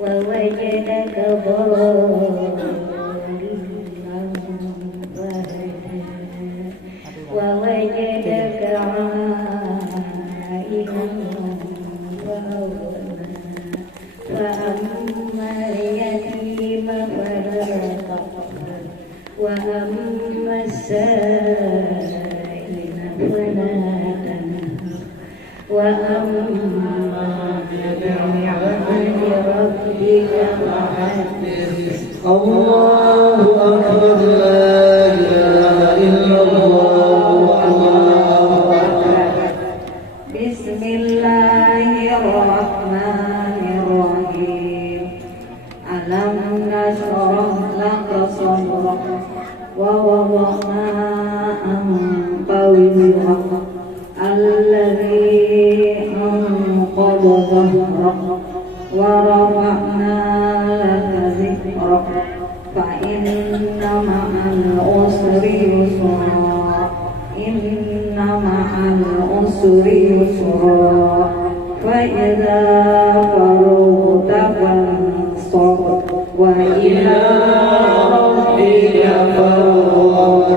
ووجدك ووجدك عائلا فأما اليتيم فلا تقهر وأما السائل فلا تنهر وأما بنعمة ربك فحدث. الله أكبر لا إله إلا الله الله أكبر. بسم الله الرحمن الرحيم. ألم نشرح لك صدرك ووضعنا عنك وزرك الذي أنقض ظهرك ورفعنا لك ذكرك فإن مع العسر يسرا إن مع العسر يسرا فإذا فرغت فانصب وإلى ربك فارغب.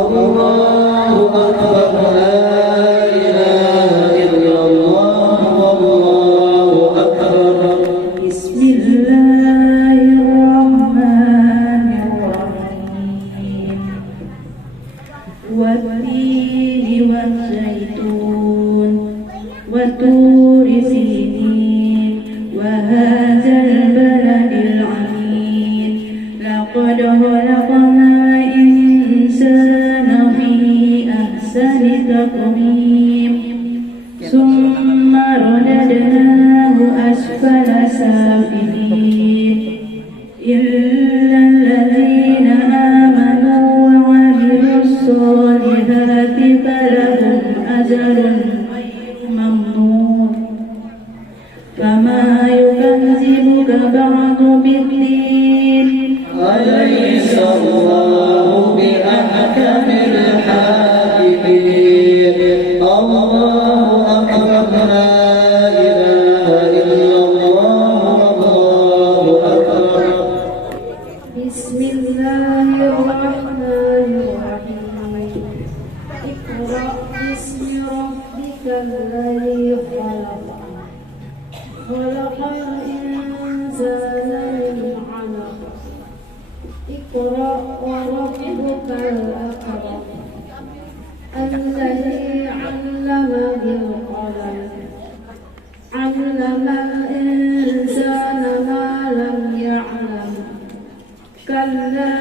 الله أكبر لا إله إلا الله والله أكبر. بسم الله الرحمن الرحيم. والتين والزيتون وطور سينين وهذا البلد العميد لقد خلقنا الإنسان في أحسن تقويم ثم رددناه أسفل سافلين إلا الذين آمنوا وعملوا الصالحات فلهم أجر غير ممنون فما يكذبك بعد بالدين أليس الله بأحكم الحاكمين. الله أكبر لا إله إلا الله والله أكبر. بسم الله الرحمن الرحيم. اقرأ باسم ربك الذي خلق خلق الإنسان من علق اقرأ وربك الأكرم الذي علم بالقلم علم الإنسان ما لم يعلم كلا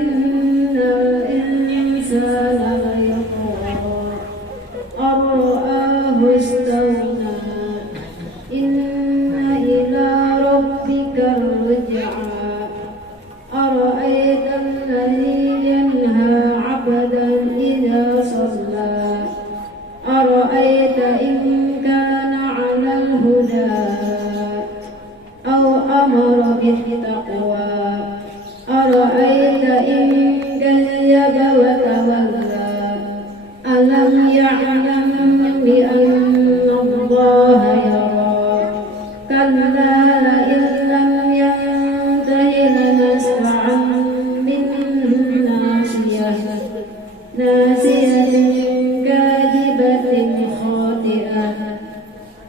إن الإنسان ليطغى أن رآه استغنى إن إلى ربك الرجعى أرأيت الذي ينهى عبدا إذا صلى أرأيت إن كان على الهدى أو أمر بالتقوى أرأيت إن كذب وتولى ألم يعلم بأن الله يرى كلا لئن لم ينته لنسفعا بالناصية ناسية كاذبة خاطئة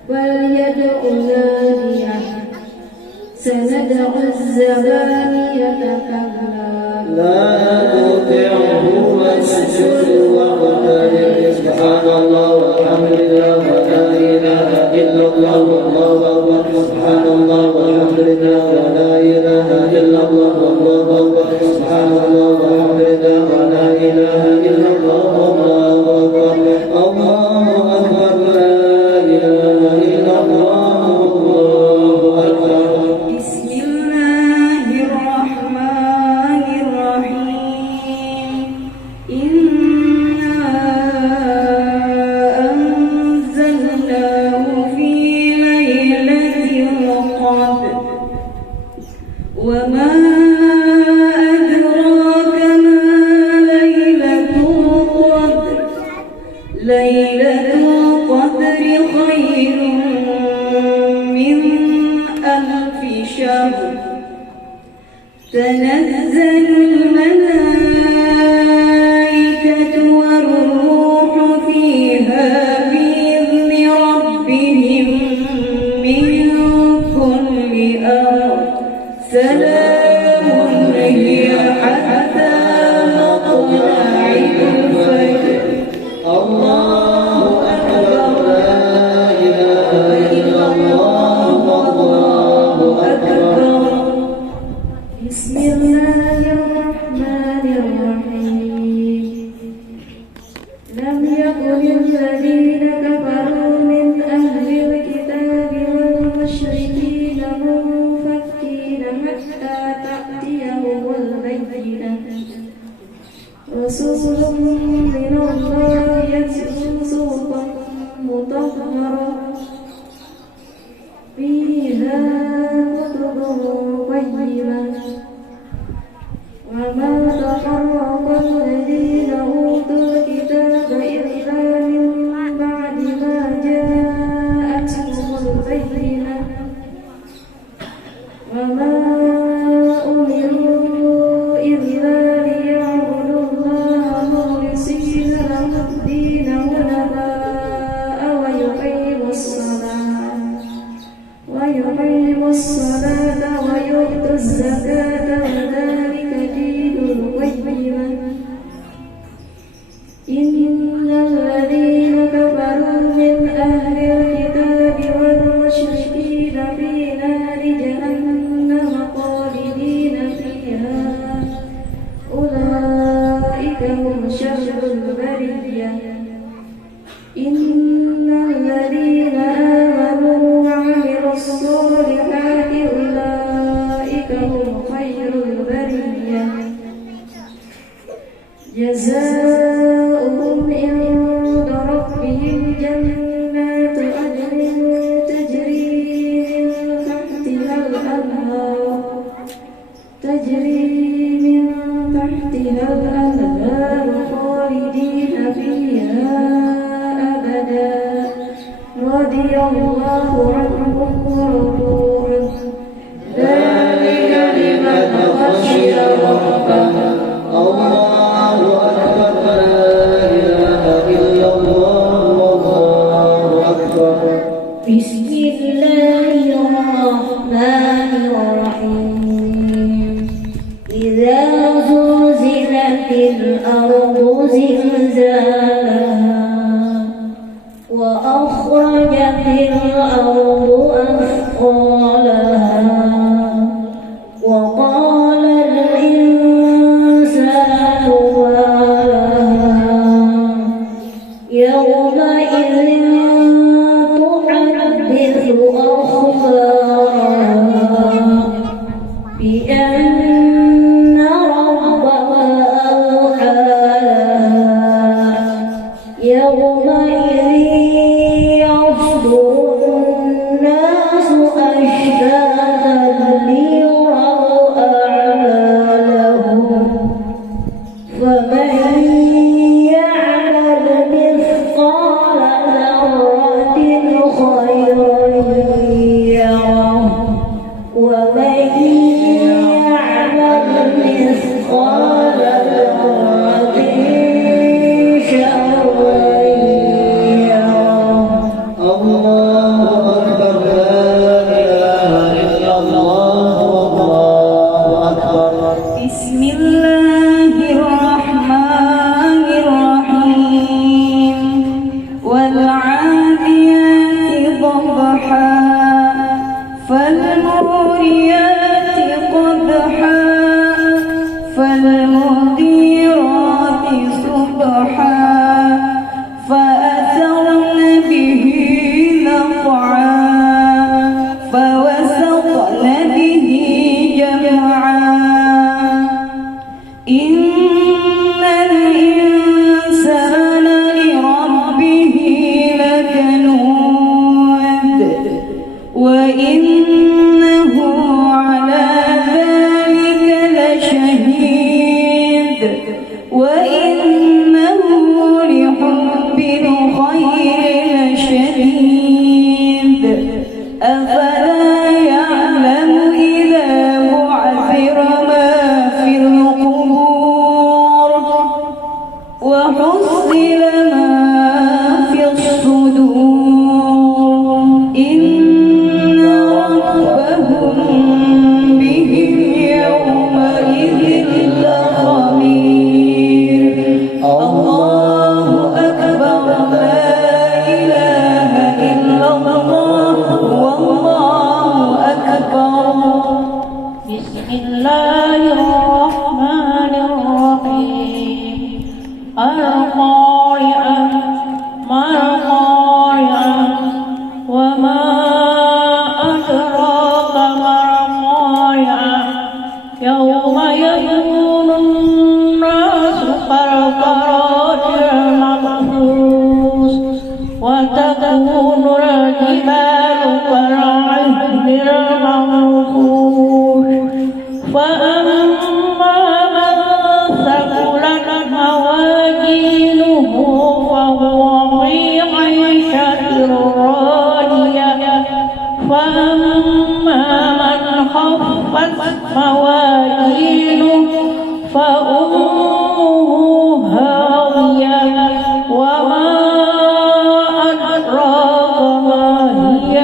وليدع ناديه سندع الزبانية كلا لا تطعه واسجد واقترب. سبحان الله والحمد لله ولا إله إلا الله والله أكبر. سبحان الله والحمد لله ولا إله إلا الله والله أكبر. سبحان الله والحمد لله ولا إله إلا الله والله أكبر. الله أكبر لا إله إلا الله والله أكبر. بسم الله الرحمن الرحيم. إنا أنزلناه في ليلة القدر تنزل الملائكة والروح فيها بإذن ربهم من كل أمر سلام هي حتى مطلع الفجر الله أكبر لا إله إلا الله والله أكبر بسم الله الرحمن الرحيم لم يكن الذين كفروا من أهل الكتاب والمشركين منفكين حتى تأتيهم البينة رسول من الله يتلو صحفا مطهرة فيها كتب قيمة وما تحرق الذين أوتوا الكتاب إلا من بعد ما جاءتهم البينة وما أمروا إلا ليعبدوا الله مخلصين له الدين حنفاء ويقيموا الصلاة ويؤتوا الزكاة وذلك دين القيمة إن الذين كفروا من أهل الكتاب والمشركين في نار جهنم خالدين فيها أولئك هم شر البرية إن الذين آمنوا وعملوا الصالحات أولئك هم خير البرية جزاؤهم عند ربهم جنات عدن تجري من تحتها الأنهار خالدين فيها أبدا رضي الله عنهم ورضوا عنه ذلك لمن خشي ربه الله أكبر لا إله إلا الله والله أكبر بسم الله الرحمن الرحيم إذا زلزلت الأرض زلزالها وأخرجت الأرض أثقالها وقال الإنسان ما لها يومئذ تحدث أخبارها بأن ربك أوحى لها يومئذ يصدر الناس أشتاتا ليروا أعمالهم فمن يعمل مثقال ذرة خيرا يره ومن يعمل مثقال ذرة شرا يره الله أكبر لا إله إلا الله والله أكبر بسم الله الرحمن الرحيم والعاديات ضبحا كالعهن المنفوش فأما من ثقلت موازينه فهو في عيشة راضية فأما من خفت موازينه فأمه هاوية وما أدراك ما هي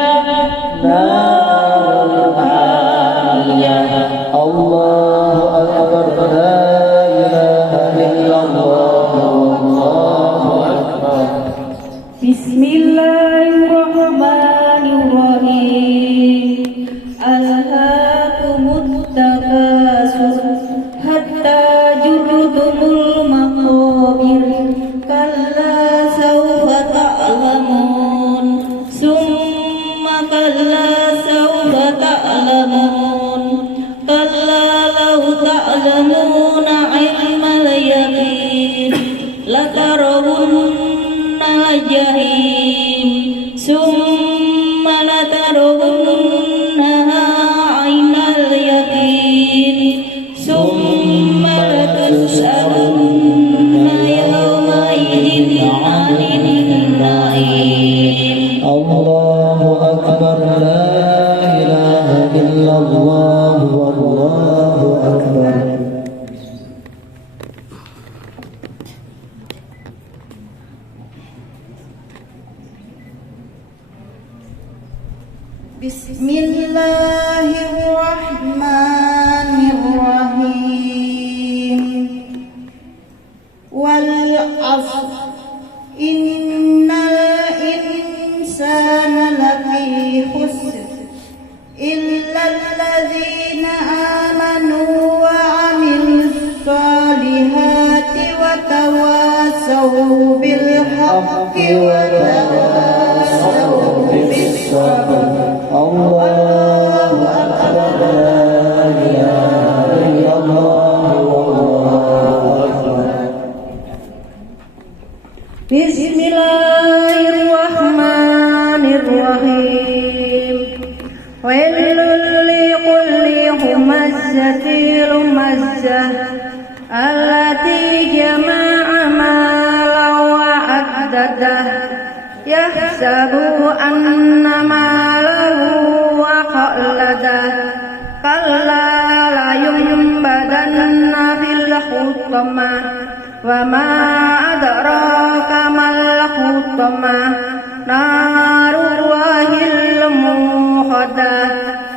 نار حامية الله أكبر لا إله إلا الله والله أكبر بسم الله الرحمن الرحيم ألهاكم التكاثر حتى زرتم المقابر كلا سوف تعلمون ثم كلا سوف تعلمون كلا لو تعلمون علم اليقين لترون الجحيم ثم لترونها عين اليقين ثم لتسألن يومئذ عن النعيم الله أكبر لا إله إلا الله والله أكبر بسم الله الرحمن الرحيم والعصر إن الإنسان لفي خسر إلا الذين آمنوا وعملوا الصالحات وتواصوا بالحق وتواصوا بالصبر الله أكبر لا إله إلا الله والله أكبر بسم الله الرحمن الرحيم ويل لكل همزة لمزة التي جمع مالا وعدده يحسب أن ماله أخلده كلا لينبذن في الحطمة وما أدراك ما الحطمة نار الله الموقدة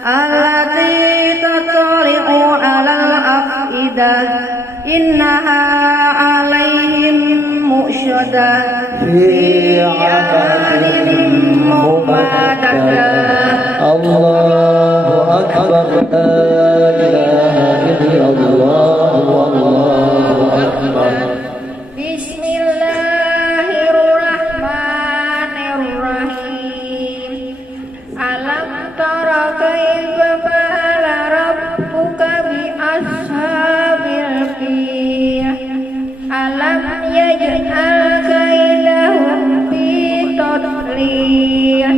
التي تطلع على الأفئدة إنها عليهم مؤشدة في عمد ممددة الله أكبر لا إله إلا الله والله أكبر بسم الله الرحمن الرحيم ألم تر كيف فعل ربك بأصحاب الفيل ألم يجعل كيدهم في تضليل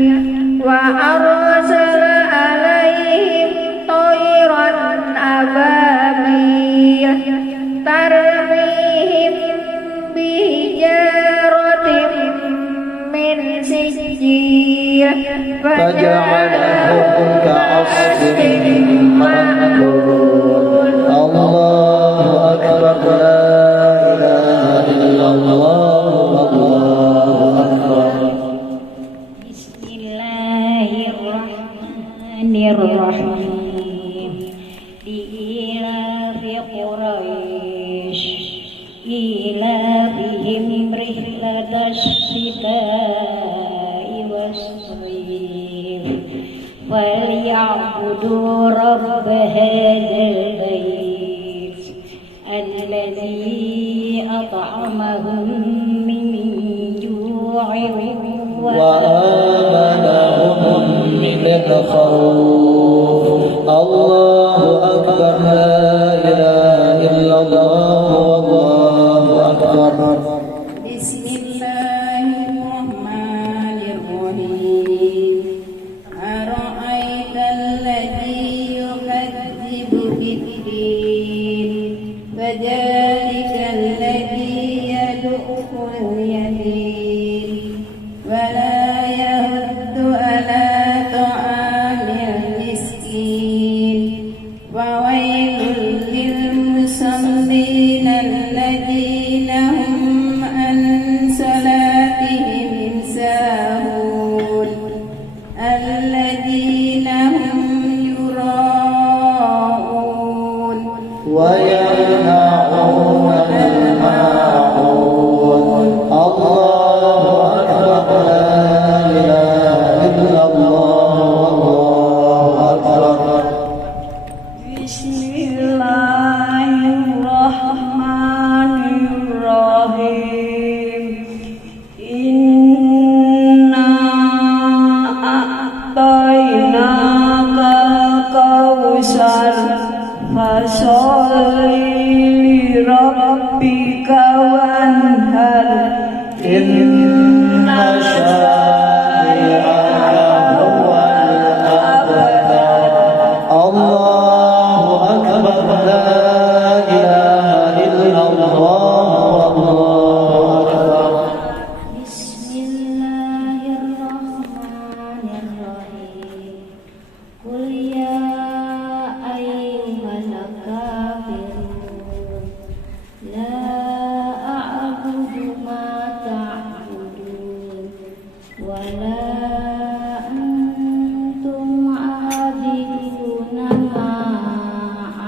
وأرسل عليهم طيرا أبابيل ترميهم بحجارة من سجيل فجعلهم كعصف مأكول الله أكبر لا إله إلا الله والله أكبر بسم الله الرحمن الرحيم لإيلاف قريش إيلافهم رحلة الشتاء والصيف فليعبدوا رب هذا البيت الذي أطعمهم من جوع وآمنهم من الخوف الله أكبر لا إله إلا الله والله أكبر بسم الله الرحمن الرحيم ولا طعام المسكين فويل للمصلين الذين هم عن صلاتهم ساهون الذين هم يراءون ويمنعون الماعون الله أكبر لا إله إلا الله والله أكبر Bismillahirrahmanirrahim. Inna a'tainaka al-kautsar fasholli li rabbika wanhar. إن شانئك هو الأبتر الله أكبر لا إله إلا الله والله أكبر Bismillahirrahmanirrahim. Qul ya ayyuhal kafirun la a'budu ma ta'budun wa la antum 'abiduna ma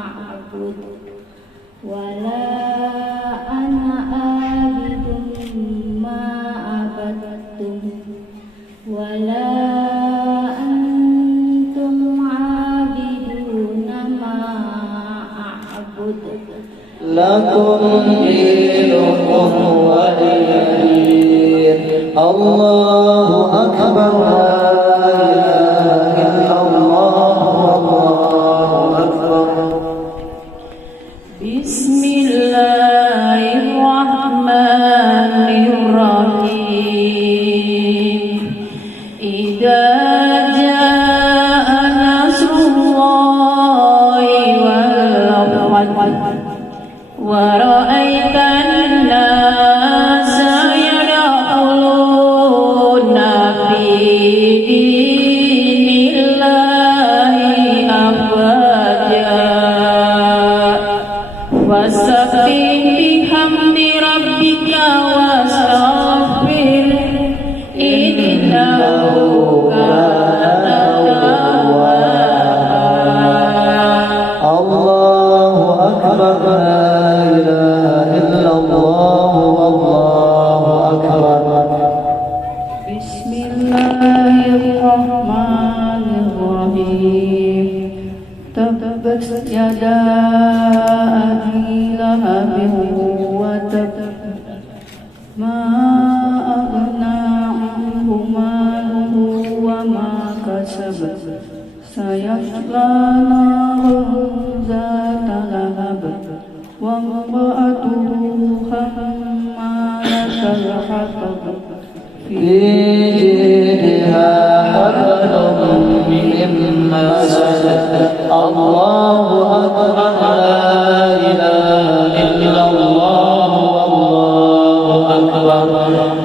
a'budu wa la ana 'abidun ma abadtum wa la antum 'abiduna ma a'budu. لكم دينكم ولي دين الله أكبر لا إله إلا الله والله أكبر Bismillahirrahmanirrahim. Idza jaa nasrullahi wal fath wa ra'aitan nasa yadkhuluna fi dinillahi afwaja fasabbih bihamdi rabbika wastaghfir innahu kana tawwaba. الله أكبر لا إله إلا الله والله أكبر Bismillahirrahmanirrahim. Tabbat yada abi lahabin wa tab ma aghna anhu maluhu wa ma kasab sayasla naran zata lahab wa imra'atuhu hammalatal hatab في جيدها حبل من مسد الله أكبر لا إله إلا الله والله أكبر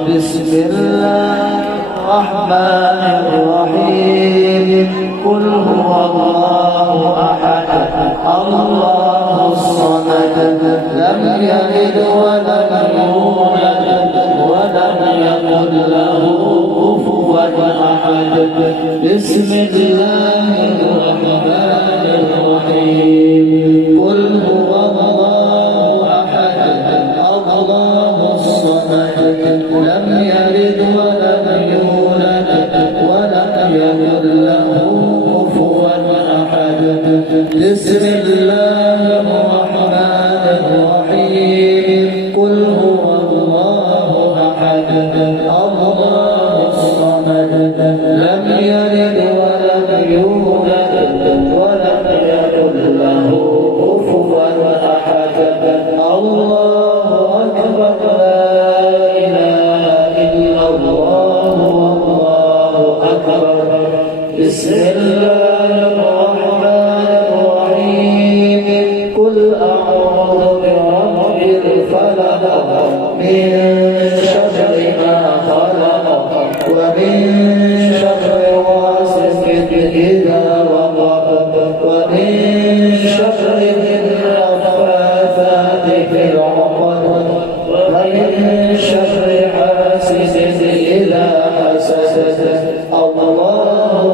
بسم الله الرحمن الرحيم قل هو الله أحد الله الصمد لم يلد ولم يولد ولم يكن له كفوا أحد بسم الله الرحمن الرحيم قل هو الله أحد الله الصمد لم يلد ولم يولد ولم يكن له كفوا أحد بسم الله الرحمن الرحيم قل هو الله أحد الله الصمد لم يلد ولم يولد ولم يكن له كفوا أحد الله أكبر لا إله إلا الله والله أكبر بسم الله الرحمن الرحيم قل أعوذ برب الفلق من شر ما خلق ومن شر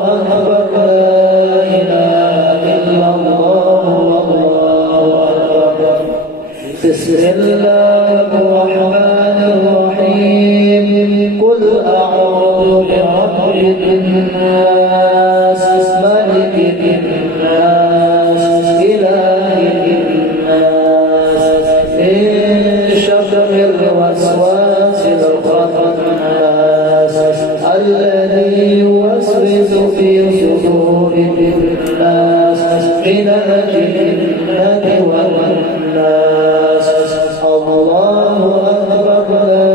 أكبر لا إله إلا الله والله أكبر بسم الله الرحمن الرحيم قل أعوذ برب الناس ملك الناس إله الناس من شر الوسواس الخناس الذي يوسوس في صدور الناس من الجنة والناس الله أكبر لا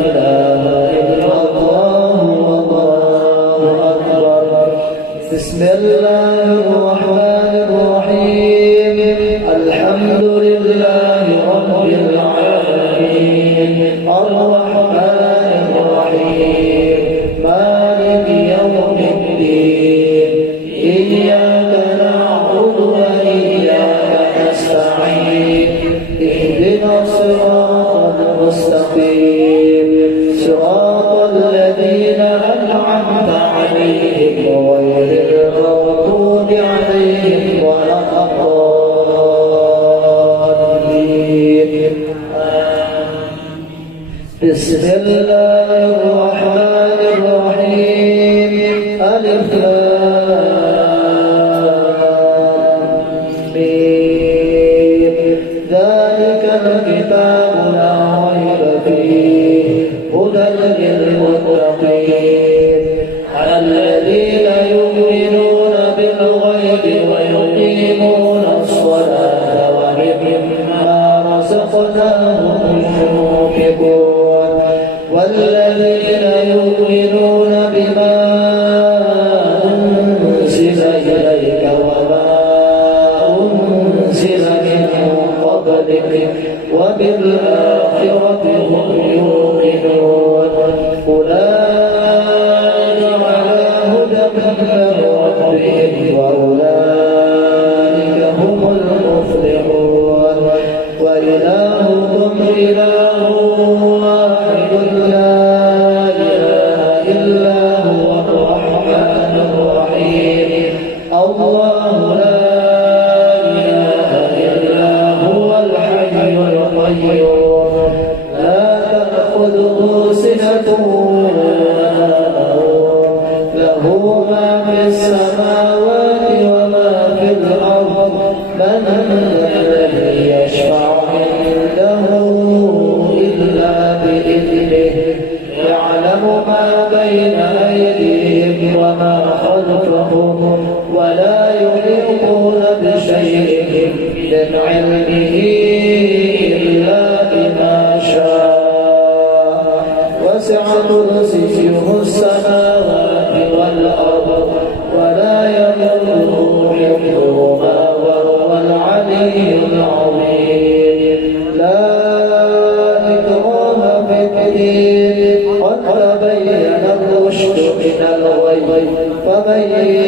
إله إلا الله والله أكبر بسم الله الرحمن الرحيم الحمد لله رب العالمين الرحمن الرحيم مالك يوم الدين إياك نعبد وإياك نستعين اهدنا الصراط المستقيم صراط الذين أنعمت عليهم غير المغضوب عليهم ولا الضالين بسم الله الرحمن الرحيم ألف لام ميم ذلك الكتاب لا ريب فيه هدى للمتقين الذين يؤمنون بالغيب ويقيمون الصلاة ومما رزقناهم ينفقون والذين يؤمنون بما أنزل إليك وما أنزل من قبلك وبالآخرة هم يوقنون أولئك على هدى من ربهم وأولئك هم المفلحون وإلهكم إله واحد لا إله إلا هو الرحمن الرحيم الله لا إله إلا هو الحي القيوم لا تأخذه سنة ولا نوم له ما في السماوات وما في الأرض من الذي يشفع عنده إلا بإذنه يعلم ما بين أيديهم وما خلفهم ولا يحيطون بشيء من علمه إلا بما شاء وسع كرسيه السماوات والأرض ولا يئوده حفظهما وهو العلي العظيم لا إكراه في الدين قد تبين الرشد من الغي فمن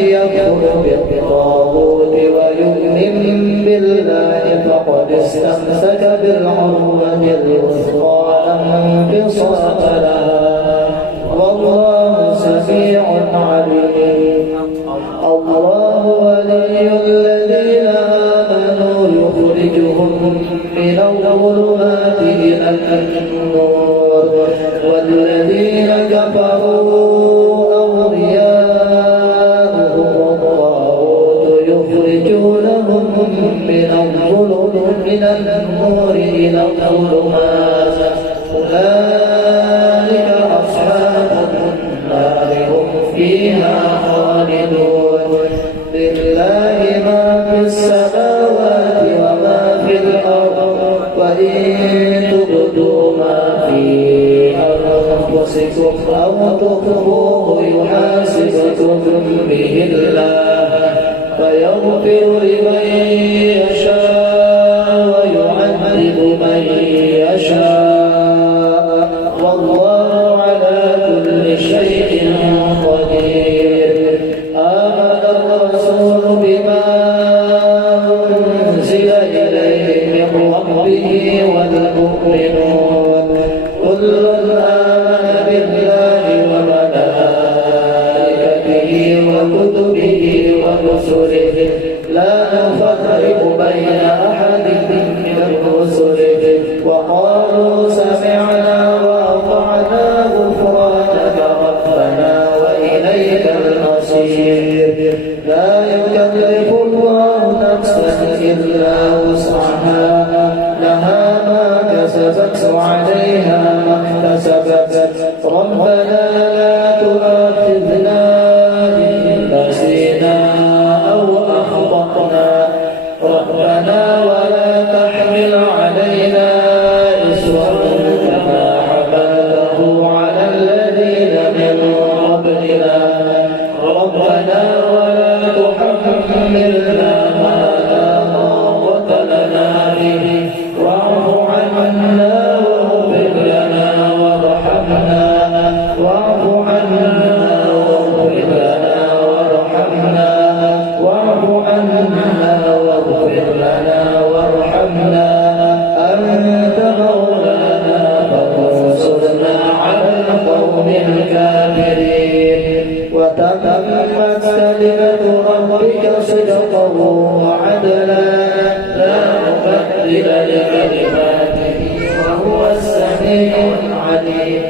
يكفر بالطاغوت ويؤمن بالله فقد استمسك بالعروة الوثقى لا انفصام لها والله سميع عليم الله ولي الذين آمنوا يخرجهم من الظلمات إلى النور والذين كفروا أولياءهم الطاغوت يخرجونهم من النور إلى الظلمات أولئك أصحاب النار هم فيها خالدون لله ما في السماوات وما في الأرض وإن تبدوا ما في أنفسكم أو تخفوه يحاسبكم به الله فيغفر لمن يشاء ويعذب من يشاء والله على كل شيء قدير آمن الرسول بما أنزل إليه من ربه والمؤمنون كل آمن بالله وملائكته لا نفرق بين أحد من رسله وقالوا سمعنا وأطعنا غفرانك ربنا وإليك المصير لا يكلف الله نفسا إلا وسعها لها ما كسبت وعليها ما اكتسبت ربنا لا تؤاخذنا إن نسينا أو أخطأنا ربنا ولا تحمل علينا إصرا كما حملته على الذين من قبلنا ربنا ولا تحملنا ما لا طاقة لنا به واعف عنا واغفر لنا وارحمنا واعف عنا واغفر لنا وارحمنا واعف عنا واغفر لنا وارحمنا أنت مولانا فانصرنا على القوم الكافرين وتمت كلمة ربك صدقا وعدلا لا مبدل لكلماته وهو السميع العليم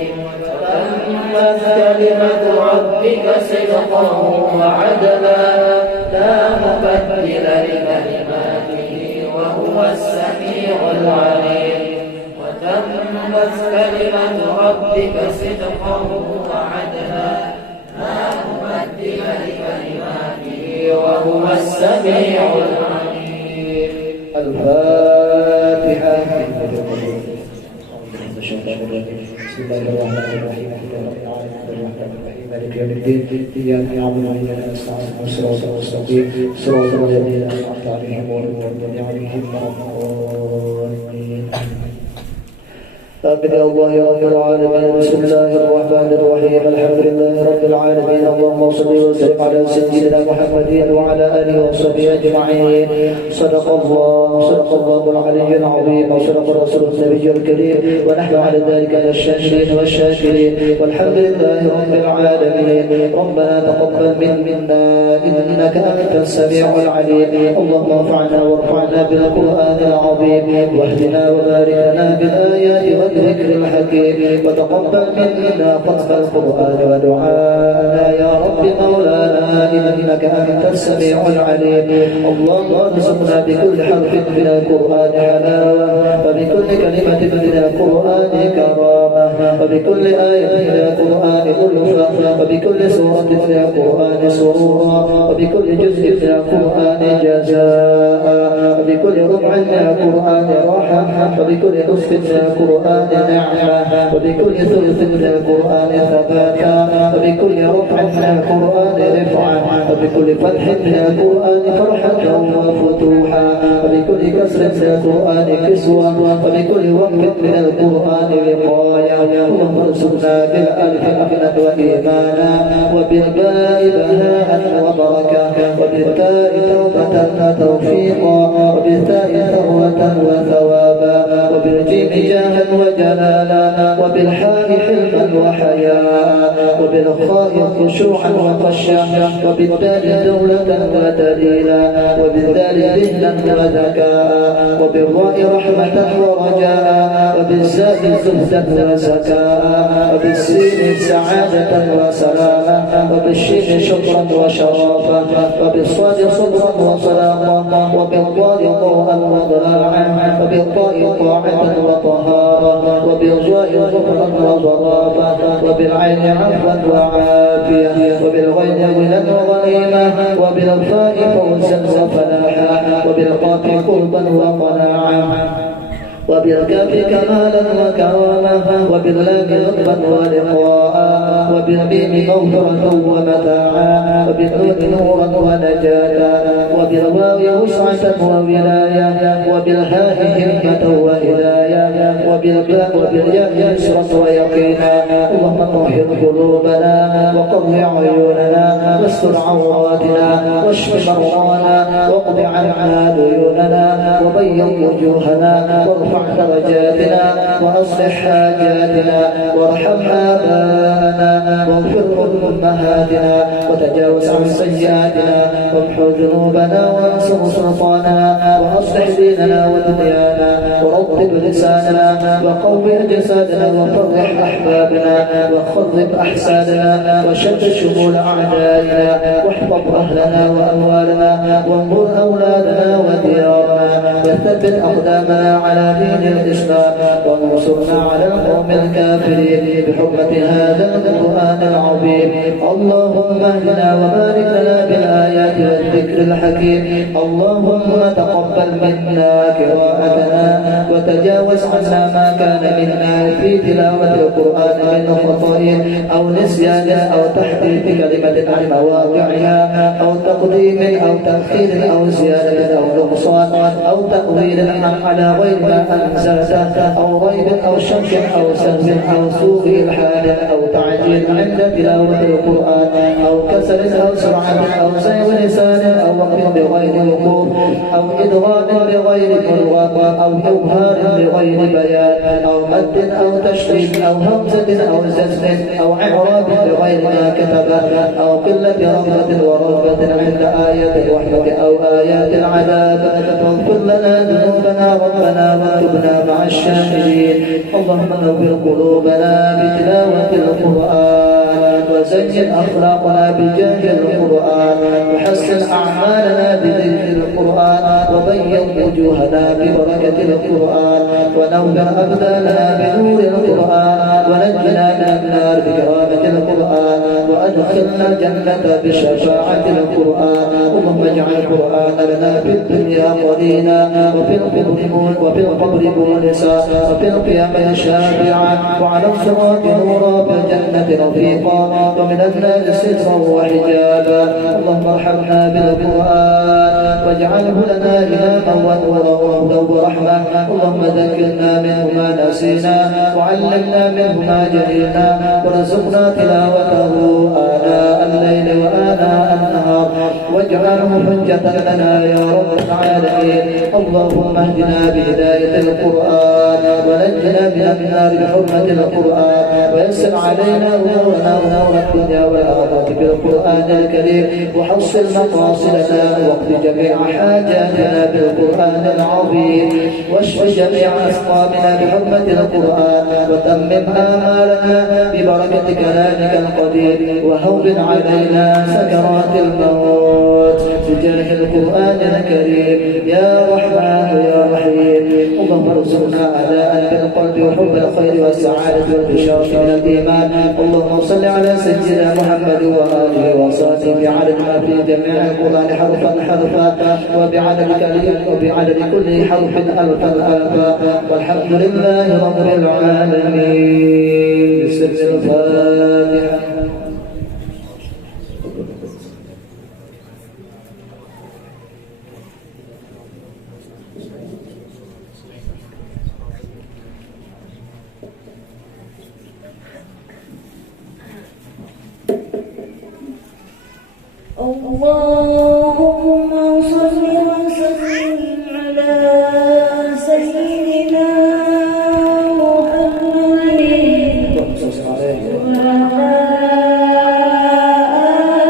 وتمت كلمة ربك صدقا وعدلا لا مبدل لكلماته وهو السميع العليم وتمت كلمة ربك صدقا وعدلا لا مبدل لكلماته وهو السميع العليم الفاتحة بسم الله الرحمن الرحيم الحمد لله رب العالمين الرحمن الرحيم مالك يوم الدين إياك نعبد وإياك نستعين والصراط المستقيم صراط الذين أنعمت عليهم غير المغضوب عليهم ولا الضالين آمين يا الله يا رب العالمين بسم الله الرحمن الرحيم الحمد لله رب العالمين اللهم صل وسلم على سيدنا محمد وعلى آله وصحبه أجمعين صدق الله العلي العظيم وصدق رسول النبي الكريم ونحن على ذلك من الشاكرين والشاكرين والحمد لله رب العالمين ربنا تقبل منا إنك أنت السميع العليم اللهم ارفعنا وارفعنا بالقرآن العظيم واهدنا وبارك لنا بالآيات والذكر الحكيم وتقبل منا ختم القرآن ودعاءنا يا رب مولانا إنك أنت السميع العليم اللهم ارزقنا بكل حرف من القرآن حلاوة وبكل كلمة من القرآن كرامة وبكل آية من القرآن ألفة وبكل سورة من القرآن سرورا وبكل جزء من القرآن جزاء وبكل ربع من القرآن راحة وبكل نصف من القرآن نعمة وبكل ثلث من القرآن ثباتا وبكل رفع من القرآن رفعة وبكل فتح من القرآن فرحة وفتوحا وبكل كسر من القرآن كسوة وبكل وقف من القرآن وقاية اللهم ارزقنا بالألف أمنا وإيمانا وبالباء بهاء وبركة وبالتاء توبة وتوفيقا وبالتاء ثروة وثوابا وبالجيم جاها وجلالا وبالحاء حلما وحياء وبالخاء خشوعا وخشية وبالدال دولة ودليلا وبالدال ذهنا وذكاء وبالراء رحمة ورجاء وبالزاء زهدا وزكاء وبالسين سعادة وسلاما وبالشين شكرا وشرافا وبالصاد صبرا وصلاقا وبالضاد ضوءا وضلاعا وبالطاء طاعة وطهارا وبالظاء ظفرا وظرافا وبالعين عفوا وعافية وبالغين غنى وغنيمة وبالفاء فوزا وفلاحا وبالقاف قربا وقناعا وبالكاف كمالا وكرامة وباللام لطفا ولقاء وبالميم مغفرة ومتاعا وبالنون نورا ونجاة وبالواو وسعة وولاية وبالهاء همة وهداية وبالياء يسرا ويقينا اللهم طهر قلوبنا وقض عيوننا واستر عوراتنا واشف مرضانا واقض عنا ديوننا وبيض وجوهنا وارفع درجاتنا واصلح حاجاتنا وارحم آباءنا واغفر لأمهاتنا وتجاوز عن سيئاتنا وامحو ذنوبنا وانصر سلطاننا وأصلح ديننا ودنيانا ورطب لساننا وقوي أجسادنا وفرح أحبابنا وخرب أحسادنا وشتت شمول أعدائنا واحفظ أهلنا وأموالنا وانظر أولادنا وديارنا وثبت أقدامنا على دين الإسلام وانصرنا على القوم الكافرين بحرمة هذا القرآن العظيم. اللهم اهدنا وبارك لنا بالآيات والذكر الحكيم. اللهم تقبل منا قراءتنا وتجاوز عنا ما كان منا في تلاوة القرآن من خطأ أو نسيان أو تحريف كلمة عن مواضعها أو تقديم أو تأخير أو زيادة أو نقصان أو تأويل على غير ما أنزلته أو ريب أو شك أو سهو أو سوء الحال أو تعجيل عند تلاوة القرآن أو كسل أو سرعة أو زيغ لسان أو وقف بغير وقوف أو إدغام بغير ملغى أو إظهار بغير بيان أو مد أو تشديد أو همزة أو زجر أو إعراب بغير ما كتب أو قلة رغبة ورغبة عند آية الوحدة أو آيات العذاب. فاغفر لنا ذنوبنا ربنا وتبنا مع الشاهدين. اللهم نور قلوبنا بتلاوة القرآن وزين أخلاقنا بجاه القرآن وحسن أعمالنا بذكر القرآن وبيض وجوهنا ببركة القرآن ونور أبداننا بنور القرآن ونجنا من النار بكرامة القرآن وأدخلنا الجنة بشفاعة القرآن. اللهم اجعل القرآن لنا في الدنيا قرينا وفي القبر مونسا وفي القيامة شافعا وعلى الصراط نورا بالجنة رفيقا ومن النار سترا وحجابا. اللهم ارحمنا بالقرآن واجعله لنا إماما ونورا وهدى ورحمة. اللهم ذكرنا منه ما نسينا وعلمنا منه ما جهلنا وارزقنا تلاوته آناء الليل وآناء النهار واجعله حجة لنا يا رب العالمين. اللهم اهدنا بهداية القرآن ونجنا من النار بحرمة القرآن ويسر علينا أمورنا ونور الدنيا والآخرة بالقرآن الكريم وحصل مقاصدنا واقض جميع حاجاتنا بالقرآن العظيم واشف جميع أسقامنا بحرمة القرآن وتمم آمالنا ببركة كلامك القدير وهون علينا سكرات الموت بجاه القرآن الكريم يا رحمن يا رحيم. اللهم ارزقنا أداء بالقلب وحب الخير والسعادة والبشارة من الإيمان. اللهم صل على سيدنا محمد وآله وصحبه بعدد ما في جميع القرآن حرفا حرفا وبعدد كل حرف ألفا ألفا والحمد لله رب العالمين. بسر الفاتحة. اللهم صل وسلم على سيدنا محمد وعلى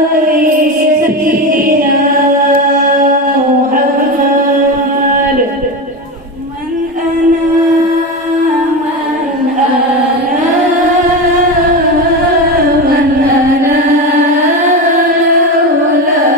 آل سيدنا محمد. من أنا ولا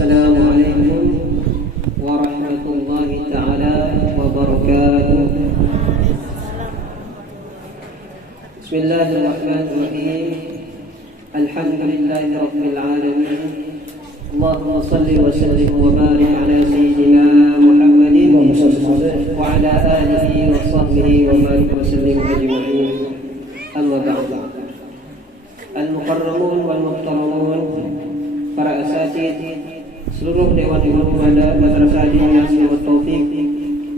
Assalamualaikum warahmatullahi ta'ala wabarakatuh. Bismillahirrahmanirrahim. Alhamdulillahi rabbil alamin. Allahumma salli wa sallim wa barik ala sayyidina Muhammadin wa ala alihi wa sahbihi wa barik wa sallim ajma'in. Amma ba'du. Al-mukarramun wal muhtaramun, para asatid, seluruh dewan imam madrasah Diniyah Selamat Taufik,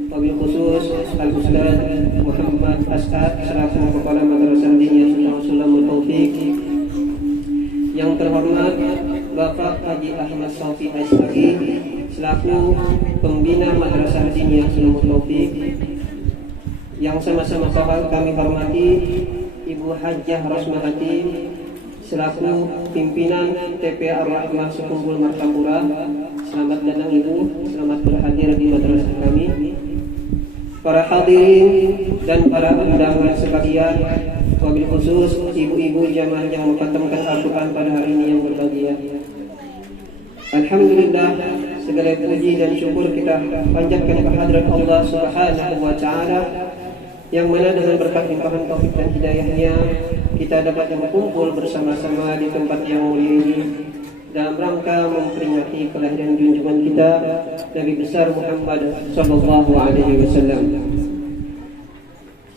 wabil khusus Al-Ustaz Muhammad As'ad selaku kepala madrasah Diniyah Selamat Taufik, yang terhormat Bapak Haji Ahmad Saufi Aisari selaku pembina madrasah Diniyah Selamat Taufik, yang sama-sama kami hormati Ibu Hajjah Rosmahati selaku pimpinan TP Ar-Rahmah Sekumpul Martapura. Selamat datang Ibu, selamat berhadir di madrasah kami. Para hadirin dan para undangan sekalian, wabil khusus ibu-ibu jamaah yang mengkhatamkan Al-Quran pada hari ini yang berbahagia. Alhamdulillah, segala puji dan syukur kita panjatkan kehadirat Allah Subhanahu wa Ta'ala, yang mana dengan berkat limpahan taufik dan hidayahnya kita dapat berkumpul bersama-sama di tempat yang mulia ini dalam rangka memperingati kelahiran junjungan kita Nabi besar Muhammad sallallahu alaihi wasallam,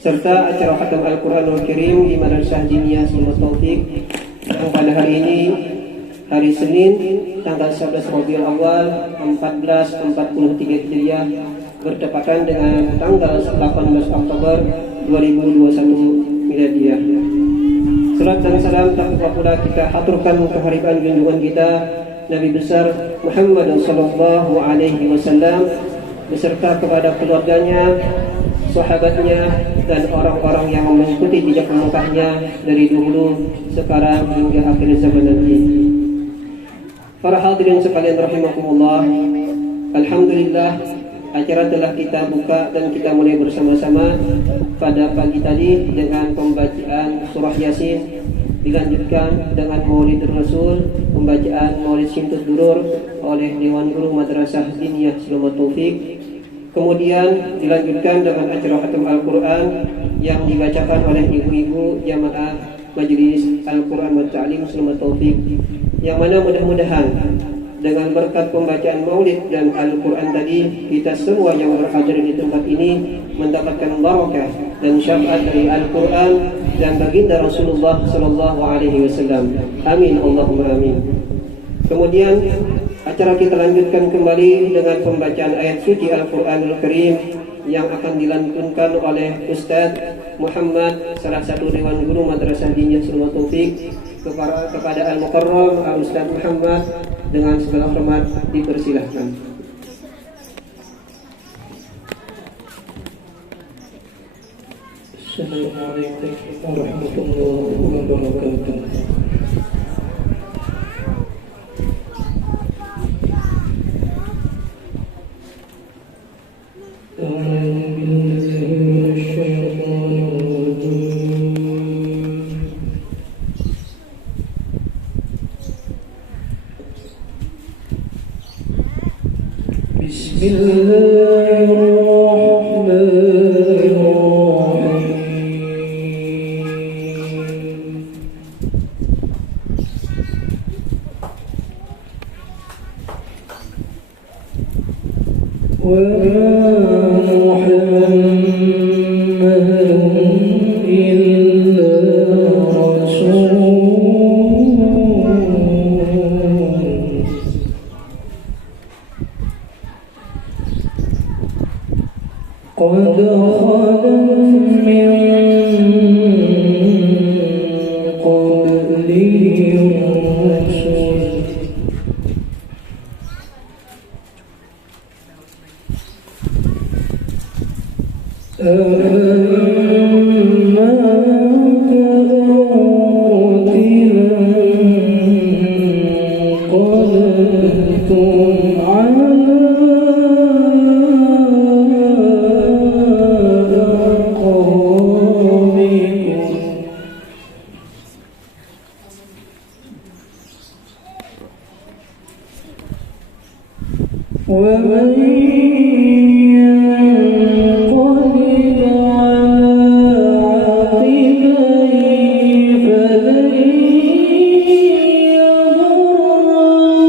serta acara khatam Al-Quranul Karim di Madrasah Diniyah Selamat Taufik yang pada hari ini, hari Senin, tanggal 11 Rabiul Awal 1443 Hijriah, bertepatan dengan tanggal 18 Oktober 2021 Miladiah. Salat dan salam tak lupa pula kita haturkan kehadiran junjungan kita Nabi besar Muhammad sallallahu alaihi wasallam beserta kepada keluarganya, sahabatnya, dan orang-orang yang mengikuti jejak langkahnya dari dulu, sekarang hingga akhir zaman nanti. Para hadirin sekalian rahimakumullah, alhamdulillah acara telah kita buka dan kita mulai bersama-sama pada pagi tadi dengan pembacaan surah Yasin, dilanjutkan dengan Maulid Rasul, pembacaan Maulid Sintus Durur oleh Dewan Guru Madrasah Diniyah Selamat Taufik. Kemudian dilanjutkan dengan acara khatam Al-Quran yang dibacakan oleh ibu-ibu jamaah Majelis Al-Quran wa Ta'lim Selamat Taufik, yang mana mudah-mudahan dengan berkat pembacaan Maulid dan Al-Quran tadi, kita semua yang berhadir di tempat ini mendapatkan barakah dan syafaat dari Al-Quran dan baginda Rasulullah sallallahu alaihi wasallam. Amin Allahumma amin. Kemudian acara kita lanjutkan kembali dengan pembacaan ayat suci Al-Quranul Karim yang akan dilantunkan oleh Ustaz Muhammad, salah satu Dewan Guru Madrasah Diniyah Selamat Taufik, kepada Al-Mukarram Al-Ustaz Muhammad. Dengan segala hormat dipersilahkan. Assalamualaikum warahmatullahi wabarakatuh. ومن ينقلب على عقبيه فلن يضر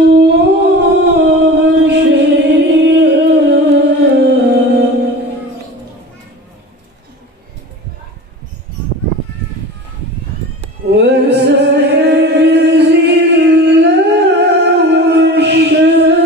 الله شيئا وسيجزي الله الشاكرين.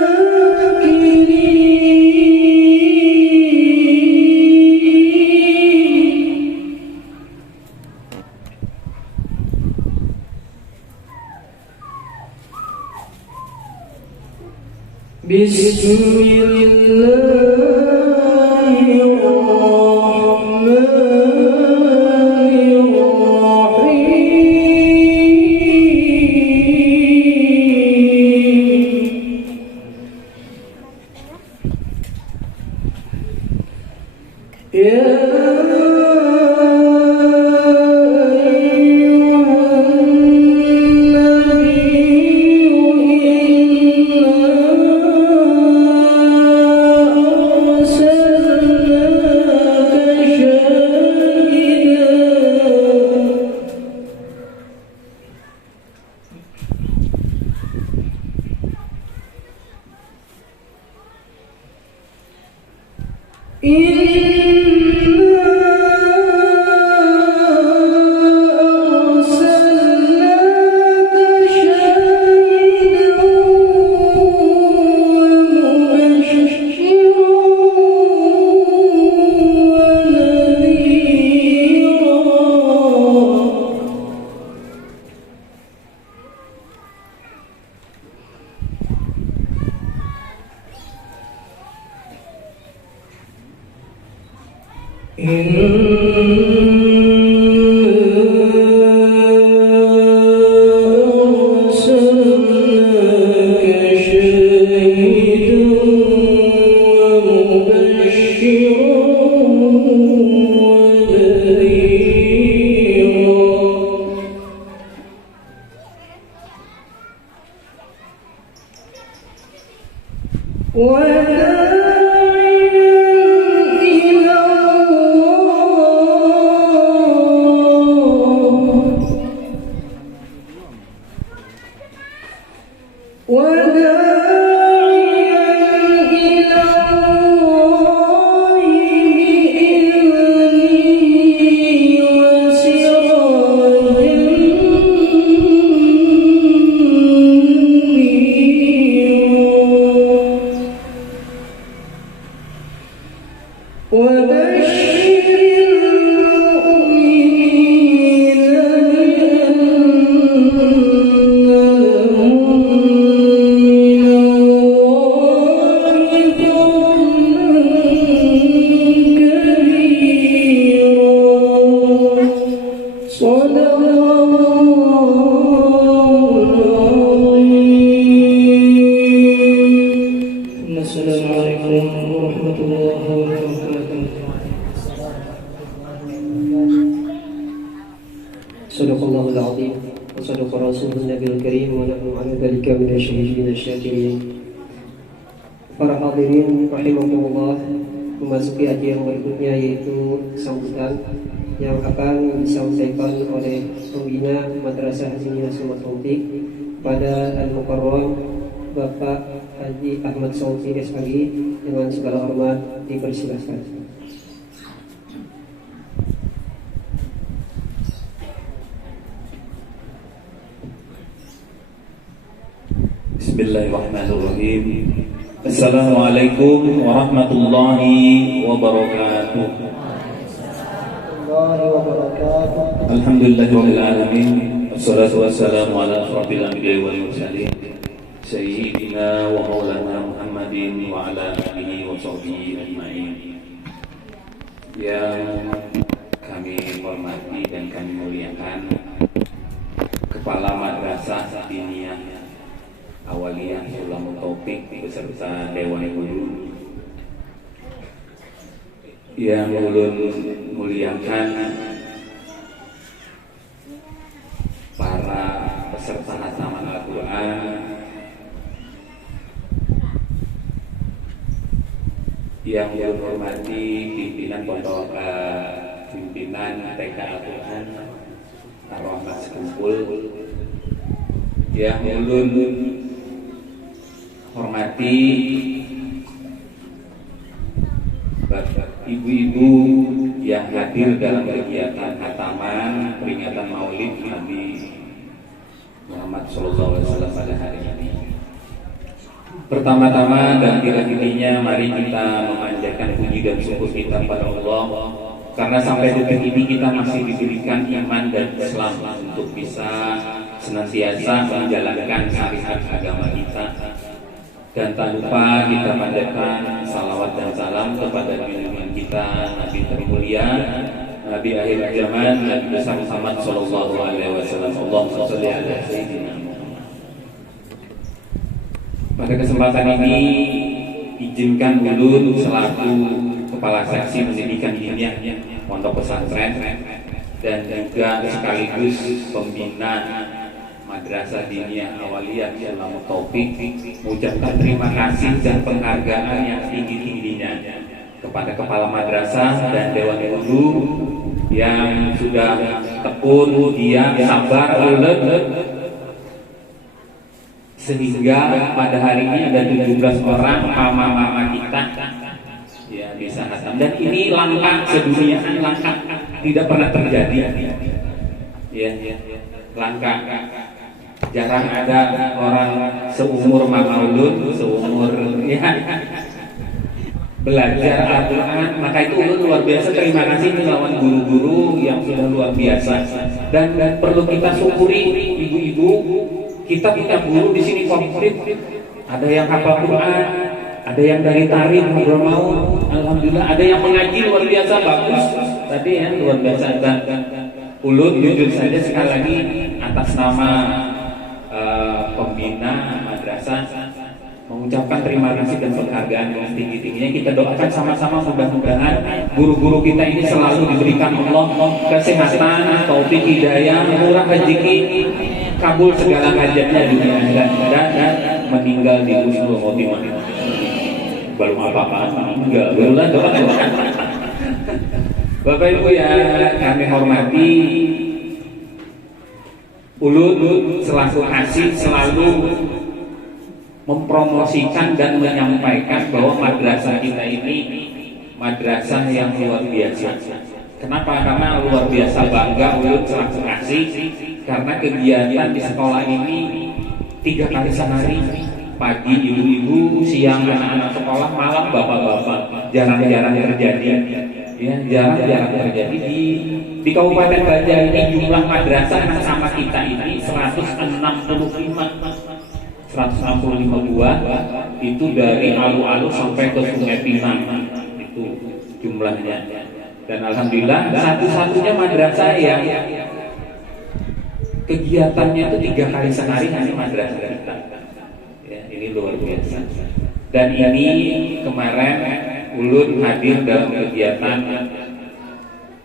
بسم الله الرحمن الرحيم. Sadaqallahul azim wa sadaqa rasulun nabiyul karim wa nahnu ala dzalika minasyahidin asyakirin. Para hadirin rahimakumullah, memasuki acara yang berikutnya yaitu sambutan yang akan disampaikan oleh pembina Madrasah Haziniyah Sumat Taufik pada Al-Mukarram Bapak Haji Ahmad Sauti SPG. Dengan segala hormat dipersilakan. Bismillahirrahmanirrahim. Assalamualaikum warahmatullahi wabarakatuh. Alhamdulillahirabbil alamin. Wassalatu wassalamu ala asyrafil anbiya'i wal mursalin sayyidina wa maulana Muhammadin wa ala alihi wa sahbihi ajmain. Yang kami hormati dan kami muliakan Kepala Madrasah Diniyah Awaliyah Sulamul Taufik beserta Dewan Guru, yang ulun muliakan para peserta hataman Al-Quran, yang hormati pimpinan pondok pimpinan TK Al-Quran Ar-Rahmat Sekumpul, yang ulun hormati ibu-ibu yang hadir dalam kegiatan khataman peringatan Maulid Nabi Muhammad SAW pada hari ini. Pertama-tama dan tidak-tidaknya mari kita memanjatkan puji dan syukur kita pada Allah, karena sampai detik ini kita masih diberikan iman dan Islam untuk bisa senantiasa menjalankan syariat agama kita. Dan tak lupa kita panjatkan salawat dan salam kepada junjungan kita Nabi termulia, Nabi akhir zaman, Nabi besar Muhammad sallallahu alaihi wasallam. Allahumma shalli ala sayyidina Muhammad. Pada kesempatan ini izinkan ulun selaku Kepala Seksi Pendidikan Diniyah Pondok Pesantren dan juga sekaligus pembina Madrasah Diniyah Awaliyah Sulamu Taufik mengucapkan terima kasih dan penghargaan yang tinggi-tingginya kepada Kepala Madrasah dan Dewan Guru yang sudah tekun, diam, sabar, ulet, sehingga pada hari ini ada 17 orang mama-mama kita ya bisa hatam, dan ini langka sedunia, langka, tidak pernah terjadi ya, langka. Jarang ada orang seumur Mama Ulun, seumur ya belajar Al-Quran, maka itu ulun luar biasa. Terima kasih lawan guru-guru yang sudah luar biasa, dan perlu kita syukuri ibu-ibu. Kita punya guru di sini komplit, ada yang hafal Quran, ada yang dari tarik ngobrol mau, alhamdulillah, ada yang mengaji luar biasa bagus tadi ya, luar biasa. Dan ulun jujur saja sekali lagi atas nama pembina madrasah mengucapkan terima kasih dan penghargaan yang tinggi-tingginya. Kita doakan sama-sama mudah-mudahan guru-guru kita ini selalu diberikan Allah kesehatan, taufik, hidayah, murah rezeki, kabul segala hajatnya dunia dan meninggal di husnul khotimah. Belum apa-apa meninggal, barulah doa. Bapak Ibu yang kami hormati, ulun selaku asih selalu mempromosikan dan menyampaikan bahwa madrasah kita ini madrasah yang luar biasa. Kenapa? Karena luar biasa bangga ulun selaku asih, karena kegiatan di sekolah ini 3 kali sehari, pagi ibu-ibu, siang anak-anak sekolah, malam bapak-bapak. Jarang-jarang terjadi ya, jarang-jarang terjadi di Kabupaten Banjar ini. Jumlah madrasah yang sama kita ini 165 buah, itu dari Alu-Alu sampai ke Sungai Pinang, itu jumlahnya. Dan alhamdulillah satu-satunya madrasah yang kegiatannya itu 3 kali sehari hanya madrasah kita ya, ini luar biasa. Dan ini kemarin ulun hadir dalam kegiatan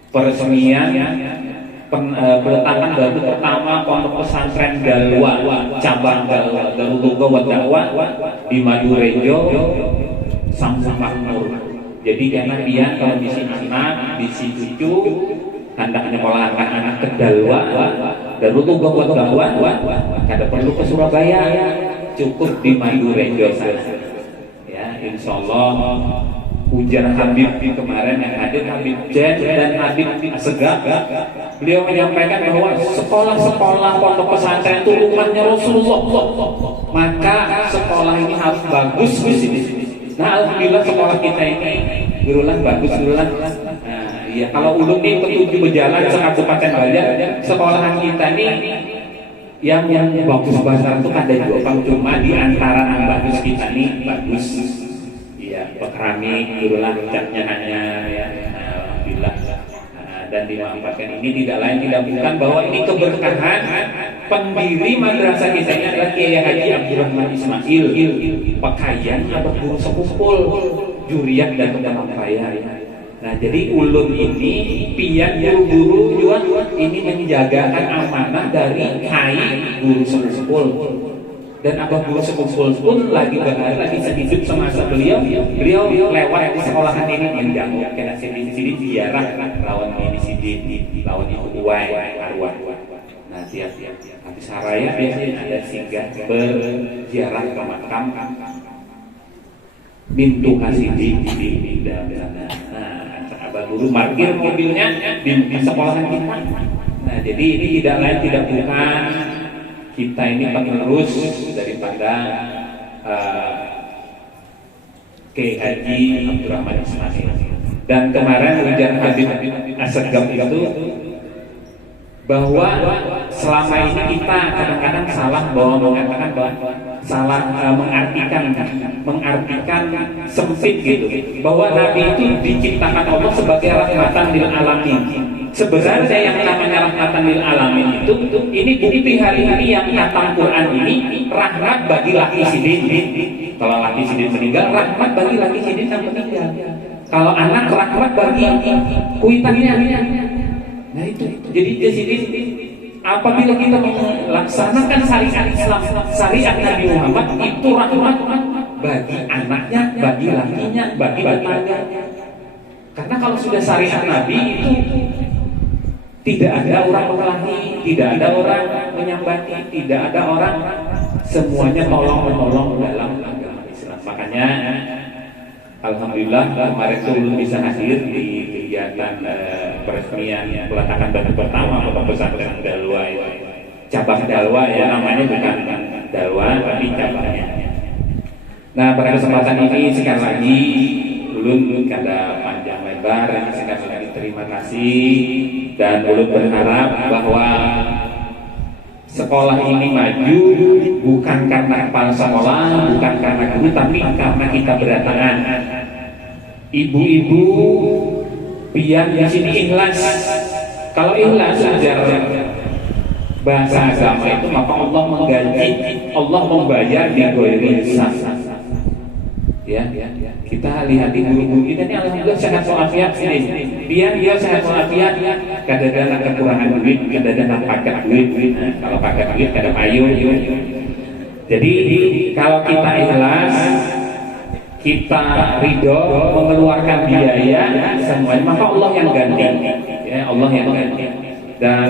peresmian peletakan batu pertama Pondok Pesantren Dalwa cabang Dalwa Darul Lughah wa Dakwah di Madurejo Samsung Makmur. Jadi karena dia kalau di anak, di cucu hendak nyekolah anak-anak ke Dalwa Darul Lughah wa Dakwah, kada perlu ke Surabaya, cukup di Madurejo saja. Ya, insyaallah ujar Habib kemarin yang hadir, Habib Jen dan Habib Asegaf, beliau menyampaikan bahwa sekolah-sekolah pondok pesantren itu umatnya Rasulullah, maka sekolah ini harus bagus di sini. Nah, alhamdulillah sekolah kita ini berulang bagus, berulang. Nah, ya kalau ulun ini ketujuh berjalan sekabupaten Banjar, sekolahan kita ini yang bagus besar itu ada 2, cuma di antara yang bagus kita ini bagus. Ya, keramik, berulang catnya hanya ya, alhamdulillah. Dan dimanfaatkan ini tidak lain tidak bukan bahwa ini keberkahan pendiri madrasah kita ini adalah Kiai Haji Abdurrahman Ismail, Pekayan atau guru sekumpul Juriak dan Kedampaya. Nah, jadi ulun ini pian guru-guru juga ini menjagakan amanah dari Kiai guru sekumpul. Dan Abah Guru sekumpul pun lagi hidup semasa beliau lewat sekolahan ini menjamu kena sini ziarah lawan ini sini lawan ibu uai arwah. Nah tiap habis haraya biasanya ada singgah berziarah ke makam Mintu Hasidi di dalam sana. Nah Abah Guru parkir mobilnya di sekolahan kita. Nah jadi ini tidak lain tidak bukan kita ini penerus daripada Kiai Haji Abdurrahman Ismail. Dan kemarin ujar Habib Assegaf itu bahwa selama ini kita kadang-kadang salah mengatakan bahwa salah mengartikan sempit gitu, bahwa Nabi itu diciptakan Allah sebagai rahmatan lil alamin. Sebenarnya yang namanya rahmatan lil alamin itu ini bukti hari ini yang khatam Quran ini rahmat bagi laki sidin. Kalau laki sidin meninggal, rahmat bagi laki sidin yang meninggal. Kalau anak, rahmat bagi kuitannya. Nah itu. Jadi di sini apabila kita melaksanakan syariat Islam, syariat Nabi Muhammad itu rahmat bagi anaknya, bagi lakinya, bagi tetangganya. Karena kalau sudah syariat Nabi itu tidak ada orang mengelahi, tidak ada orang menyambati, tidak ada orang, semuanya tolong-menolong dalam agama Islam. Makanya alhamdulillah kemarin itu belum bisa hadir di kegiatan peresmian peletakan batu pertama Pondok Pesantren Dalwa, cabang Dalwa ya, namanya bukan Dalwa tapi cabangnya. Nah pada kesempatan ini sekali lagi ulun kada panjang lebar, sekali lagi terima kasih, dan ulun berharap bahwa sekolah ini maju bukan karena kepala sekolah, bukan karena guru, tapi karena kita berdatangan. Ibu-ibu biar di sini ikhlas. Kalau ikhlas ajar bahasa agama itu, maka Allah menggaji, Allah membayar di ghairi hisab. Ya, kita lihat di guru-guru kita ini alhamdulillah sehat walafiat sini. Biar dia sehat walafiat, kadang-kadang kekurangan duit, kadang-kadang pakai duit. Nah, kalau pakai duit kadang payu. Jadi kalau kita ikhlas, kita ridho mengeluarkan biaya semuanya, maka Allah yang ganti. Ya, Allah yang ganti. Dan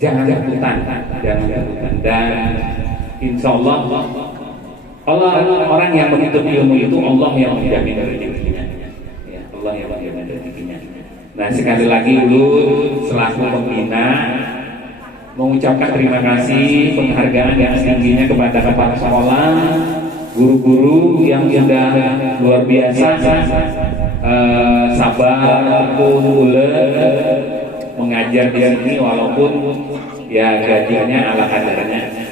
jangan rebutan. Dan insya Allah orang yang menuntut ilmu itu Allah yang menjamin rezekinya. Ya, Allah yang menjamin rezekinya. Nah sekali lagi ulun selaku pembina mengucapkan terima kasih, penghargaan yang setingginya kepada kepala sekolah, guru-guru yang sudah luar biasa sabar, tekun, mengajar di sini walaupun ya gajinya ala kadarnya.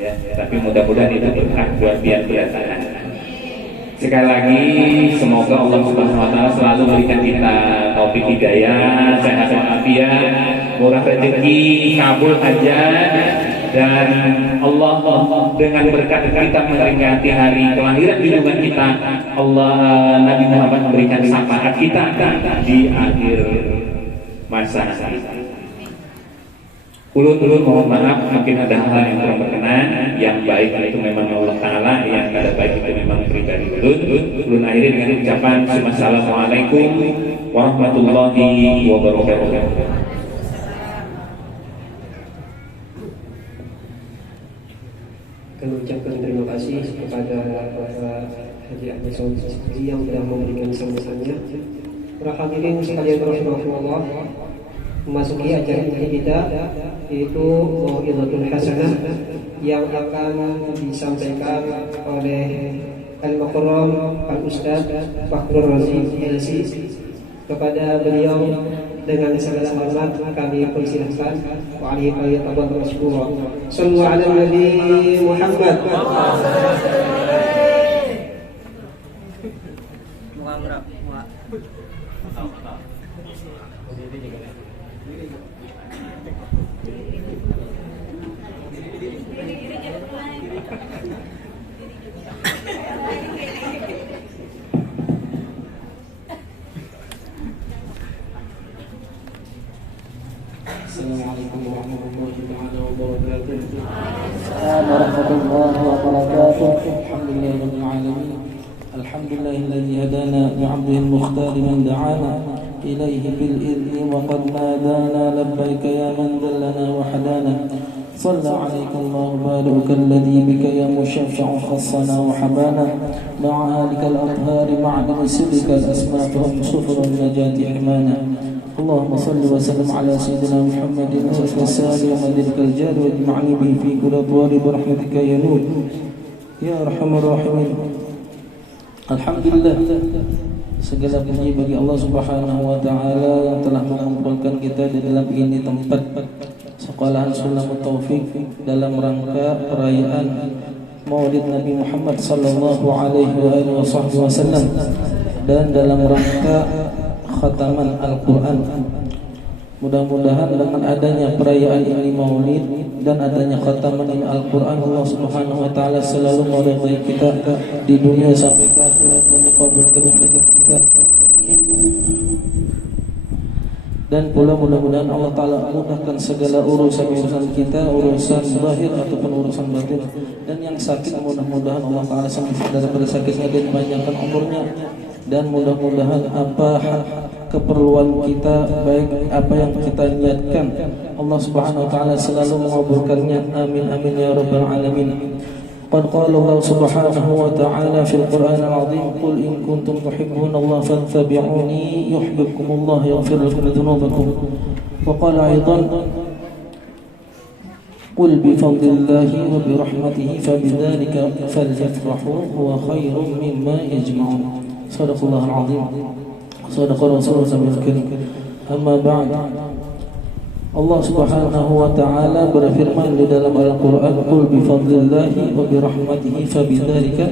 Ya, tapi mudah-mudahan itu berkah buat biar kedatangan. Sekali lagi semoga Allah Subhanahu wa taala selalu berikan kita taufik hidayah, sehat walafiat, murah rezeki, kabul hajat, dan Allah dengan berkat kita memperingati hari kelahiran junjungan kita, Allah Nabi Muhammad memberikan syafaat kita di akhir masa kita. Ulun mohon maaf mungkin ada hal yang kurang berkenan. Yang baik itu memang Allah Ta'ala, yang tidak baik itu memang pribadi ulun akhiri dengan ucapan Assalamualaikum warahmatullahi wabarakatuh. Kami ucapkan terima kasih kepada Bapak Haji Ahmad Saudi yang telah memberikan sambutannya. Para hadirin sekalian rahimakumullah, memasuki acara inti kita yaitu Mau'izatul Hasanah yang akan disampaikan oleh Al-Mukarram Al-Ustaz Fakhrur Razi LC. Kepada beliau dengan segala hormat kami persilahkan. Wa alaihi falyatafaddal mashkura. Sallu ala Nabi Muhammad. Assalamualaikum warahmatullahi wabarakatuh. رب العالمين. الحمد لله الذي هدانا بعبده المختار من دعانا إليه بالإذن وقد نادانا لبيك يا من دلنا وحدانا. صلى عليك الله بارك الذي بك يا مشفع خصنا وحبانا مع آلك الأطهار معدن سرك الأسماء فهم سفر النجاة حمانا. اللهم صل وسلم على سيدنا محمد الرسول ومدرك الجاد واجمعني به في كل أبواب برحمتك يا نور ya arhamar rahimin. Alhamdulillah, segala puji bagi Allah Subhanahu wa taala yang telah mengumpulkan kita di dalam ini tempat sekolahan Sulamut Taufik dalam rangka perayaan Maulid Nabi Muhammad sallallahu alaihi wasallam dan dalam rangka khataman Al-Qur'an. Mudah-mudahan dengan adanya perayaan ini Maulid dan adanya khataman ini Al-Qur'an, Allah Subhanahu wa taala selalu meridai kita di dunia sampai ke akhirat dan dikabulkan hajat kita. Dan pula mudah-mudahan Allah taala mudahkan segala urusan kita, urusan zahir ataupun urusan batin. Dan yang sakit mudah-mudahan Allah taala sembuhkan daripada sakitnya dan panjangkan umurnya. Dan mudah-mudahan apa keperluan kita, baik apa yang kita niatkan, Allah Subhanahu wa taala selalu mengabulkannya. Amin amin ya rabbal alamin. Qad qala Allah Subhanahu wa ta'ala fil Qur'an al-'azim, qul in kuntum tuhibbuna Allah fattabi'uni yuhibbukumullah yaghfir lakum dhunubakum. Wa qala aidan, qul bi fadlillahi wa bi rahmatihi fabidzalika falyafrahu huwa khairum mimma yajma'un. Shadaqallahul 'azim. Shadaqa Rasulullah karim. Amma ba'd. Allah Subhanahu wa taala berfirman di dalam Al-Qur'an, qul bi fadlillahi wa bi rahmatihi fabidzalika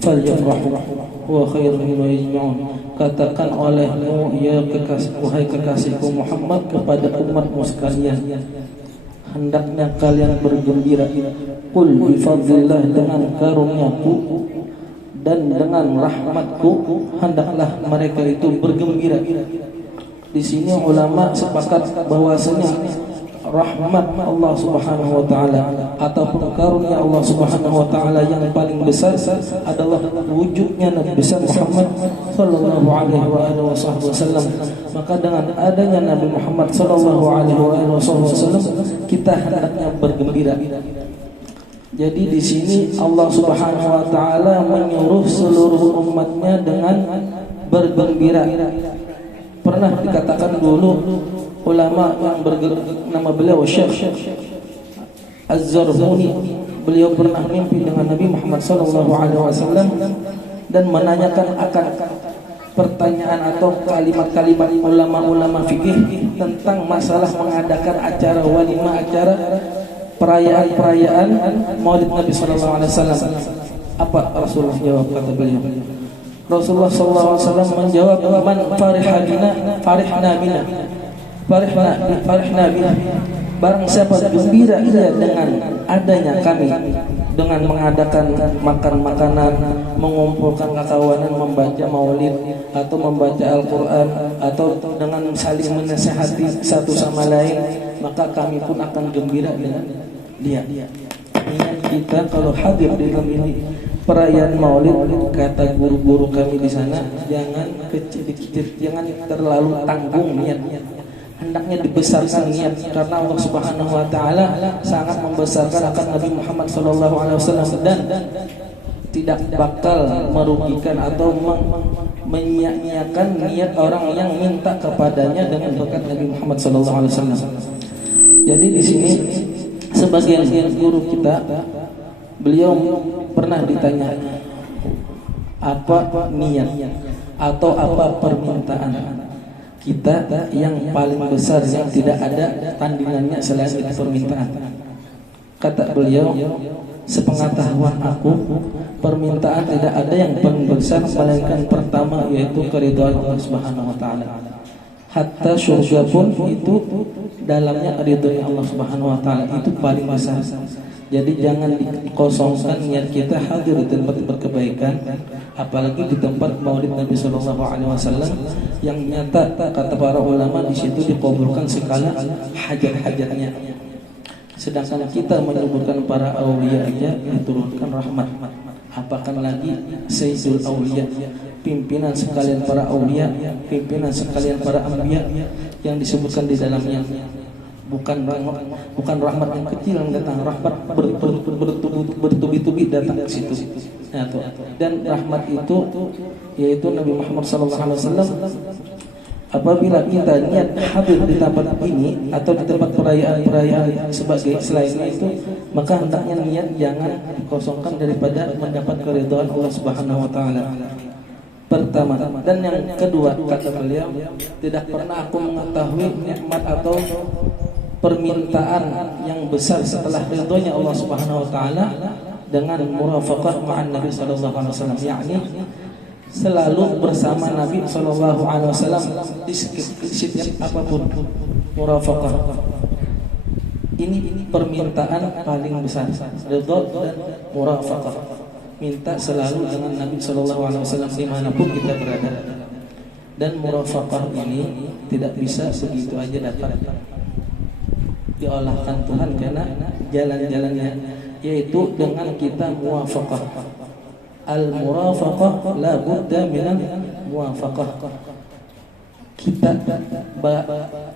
falyafrahu huwa khairun mimma yajma'un. Katakan olehmu ya wahai kekasihku Muhammad kepada umatmu sekalian, hendaknya kalian bergembira. Qul bi fadlillah, dengan karuniaku dan dengan rahmatku hendaklah mereka itu bergembira. Di sini ulama sepakat bahwasanya rahmat Allah Subhanahu wa taala ataupun karunia Allah Subhanahu wa taala yang paling besar adalah wujudnya Nabi besar Muhammad sallallahu alaihi wasallam. Maka dengan adanya Nabi Muhammad sallallahu alaihi wasallam kita hendaknya bergembira. Jadi di sini Allah Subhanahu wa taala menyuruh seluruh umatnya dengan bergembira. Pernah dikatakan dulu ulama yang nama beliau Syekh Az-Zarhuni, beliau pernah mimpi dengan Nabi Muhammad SAW dan menanyakan akan pertanyaan atau kalimat-kalimat ulama-ulama fikih tentang masalah mengadakan acara walimah, acara perayaan Maulid Nabi SAW. Apa Rasulullah jawab? Kata beliau, Rasulullah SAW menjawab, man farihna bina, farihna bina. Barang siapa gembira ia dengan adanya kami, dengan mengadakan makan makanan, mengumpulkan kekawanan, membaca maulid atau membaca Al-Quran, atau dengan saling menasihati satu sama lain, maka kami pun akan gembira dengan dia. Ingat kita kalau hadir di dalam ini perayaan Maulid, kata guru-guru kami di sana, jangan kecil-kecil, jangan terlalu tanggung niatnya. Hendaknya dibesarkan niat, karena Allah Subhanahu wa taala sangat membesarkan akan Nabi Muhammad sallallahu alaihi wasallam dan tidak bakal merugikan atau menyia-nyiakan niat orang yang minta kepadanya dengan berkat Nabi Muhammad sallallahu alaihi wasallam. Jadi di sini sebagian guru kita, beliau pernah ditanya apa niat atau apa permintaan kita yang paling besar yang tidak ada tandingannya selain itu permintaan. Kata beliau, sepengetahuan aku, permintaan tidak ada yang paling besar melainkan pertama yaitu keridhaan Allah Subhanahu wa taala. Hatta surga pun itu dalamnya ridhonya Allah Subhanahu wa taala, itu paling besar. Jadi jangan dikosongkan niat kita hadir di tempat berkebaikan, apalagi di tempat Maulid Nabi sallallahu alaihi wasallam yang nyata kata para ulama di situ dikabulkan segala hajat-hajatnya. Sedangkan kita menyebutkan para aulia aja diturunkan rahmat. Apakah lagi Sayyidul Auliya, pimpinan sekalian para aulia, pimpinan sekalian para anbiya, yang disebutkan di dalamnya bukan rahmat yang kecil yang datang, rahmat bertubi-tubi datang ke situ. Nah, dan rahmat itu yaitu Nabi Muhammad SAW. Apabila kita niat hadir di tempat ini atau di tempat perayaan sebagai selainnya itu, maka hendaknya niat jangan dikosongkan daripada mendapat keridhaan Allah Subhanahu wa taala. Pertama, dan yang kedua, kata beliau, tidak pernah aku mengetahui nikmat atau permintaan yang besar setelah ridhonya Allah Subhanahu wa taala dengan murafaqah ma'an Nabi sallallahu alaihi wasallam, yakni selalu bersama Nabi sallallahu alaihi wasallam di setiap apapun. Murafaqah ini permintaan paling besar, ridho dan murafaqah, minta selalu dengan Nabi sallallahu alaihi wasallam dimanapun kita berada. Dan murafaqah ini tidak bisa begitu aja dapat, diolahkan Tuhan karena jalan-jalannya, yaitu dengan kita muwafaqah. Al-murafaqah la budda minal muwafaqah. Kita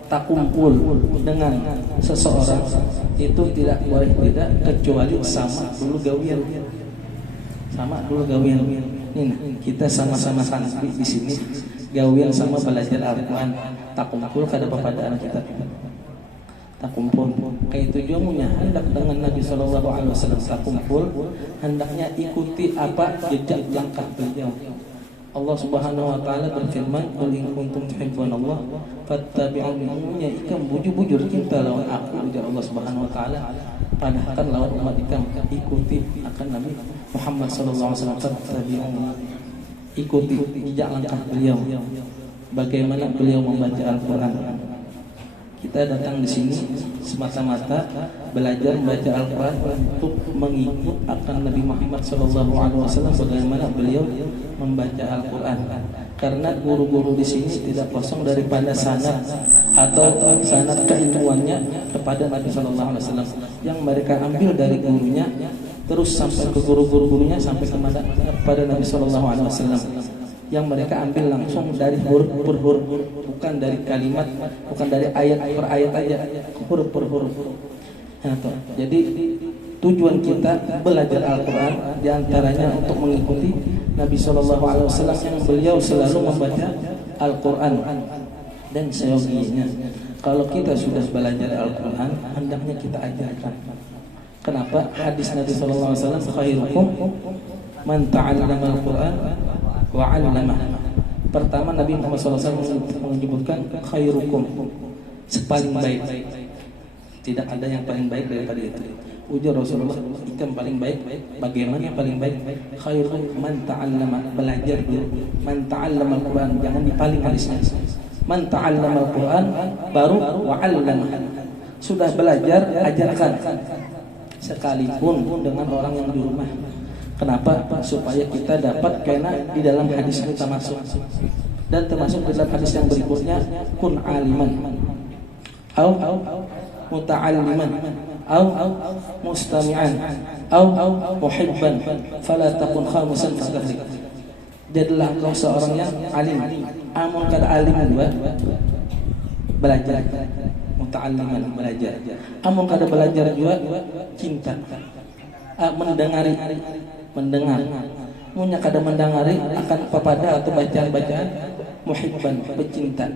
tak kumpul dengan seseorang itu tidak boleh tidak kecuali sama dulu gawian. Ini kita sama-sama santri di sini gawian sama belajar Al-Quran, tak kumpul kada pepadaan kita. Tak kumpul. Kayak tujuannya hendak dengan Nabi sallallahu alaihi wasallam tak kumpul, hendaknya ikuti apa jejak langkah beliau. Allah Subhanahu wa taala berfirman, "Qul in kuntum tuhibbunallah fattabi'uni." Ikam bujur-bujur cinta lawan aku, ujar Allah Subhanahu wa taala. Padahal lawan umat ikam ikuti akan Nabi Muhammad sallallahu alaihi wasallam, fattabi'uni. Ikuti jejak langkah beliau. Bagaimana beliau membaca Al-Qur'an. Kita datang di sini semata-mata belajar membaca Al-Quran untuk mengikut akan Nabi Muhammad SAW bagaimana beliau membaca Al-Quran. Karena guru-guru di sini tidak kosong daripada sanad atau sanad keilmuannya kepada Nabi SAW yang mereka ambil dari gurunya terus sampai ke guru-gurunya sampai kepada Nabi SAW. Yang mereka ambil langsung dari huruf per huruf, bukan dari kalimat, bukan dari ayat per ayat aja, huruf per huruf. Nah, jadi tujuan kita belajar Al-Quran diantaranya untuk mengikuti Nabi SAW yang beliau selalu membaca Al-Quran dan seyoginya. Kalau kita sudah belajar Al-Quran, hendaknya kita ajarkan. Kenapa? Hadis Nabi SAW, khairukum man ta'allama Al-Quran wa 'allamah. Pertama Nabi Muhammad SAW menyebutkan khairukum, sepaling baik. Tidak ada yang paling baik daripada itu. Ujar Rasulullah, itu yang paling baik. Bagaimana yang paling baik? Khairukum man ta'allama, belajar dulu. Man ta'allama Al-Quran, jangan dipaling hadisnya. Man ta'allama Al-Quran baru wa 'allamah. Sudah belajar, ajarkan. Sekalipun dengan orang yang di rumah. Kenapa? Supaya kita dapat, karena di dalam hadis kita masuk. Dan termasuk dalam hadis yang berikutnya, kun aliman au muta'alliman au mustami'an au muhibban fala takun khamisan fakahlik. Jadilah engkau seorang yang alim. Amun kada alim dua, belajar. Muta'alliman, belajar. Amun kada belajar juga, cinta. Mendengar. Munya kada mendengari akan pepada atau bacaan-bacaan muhibban, pecinta.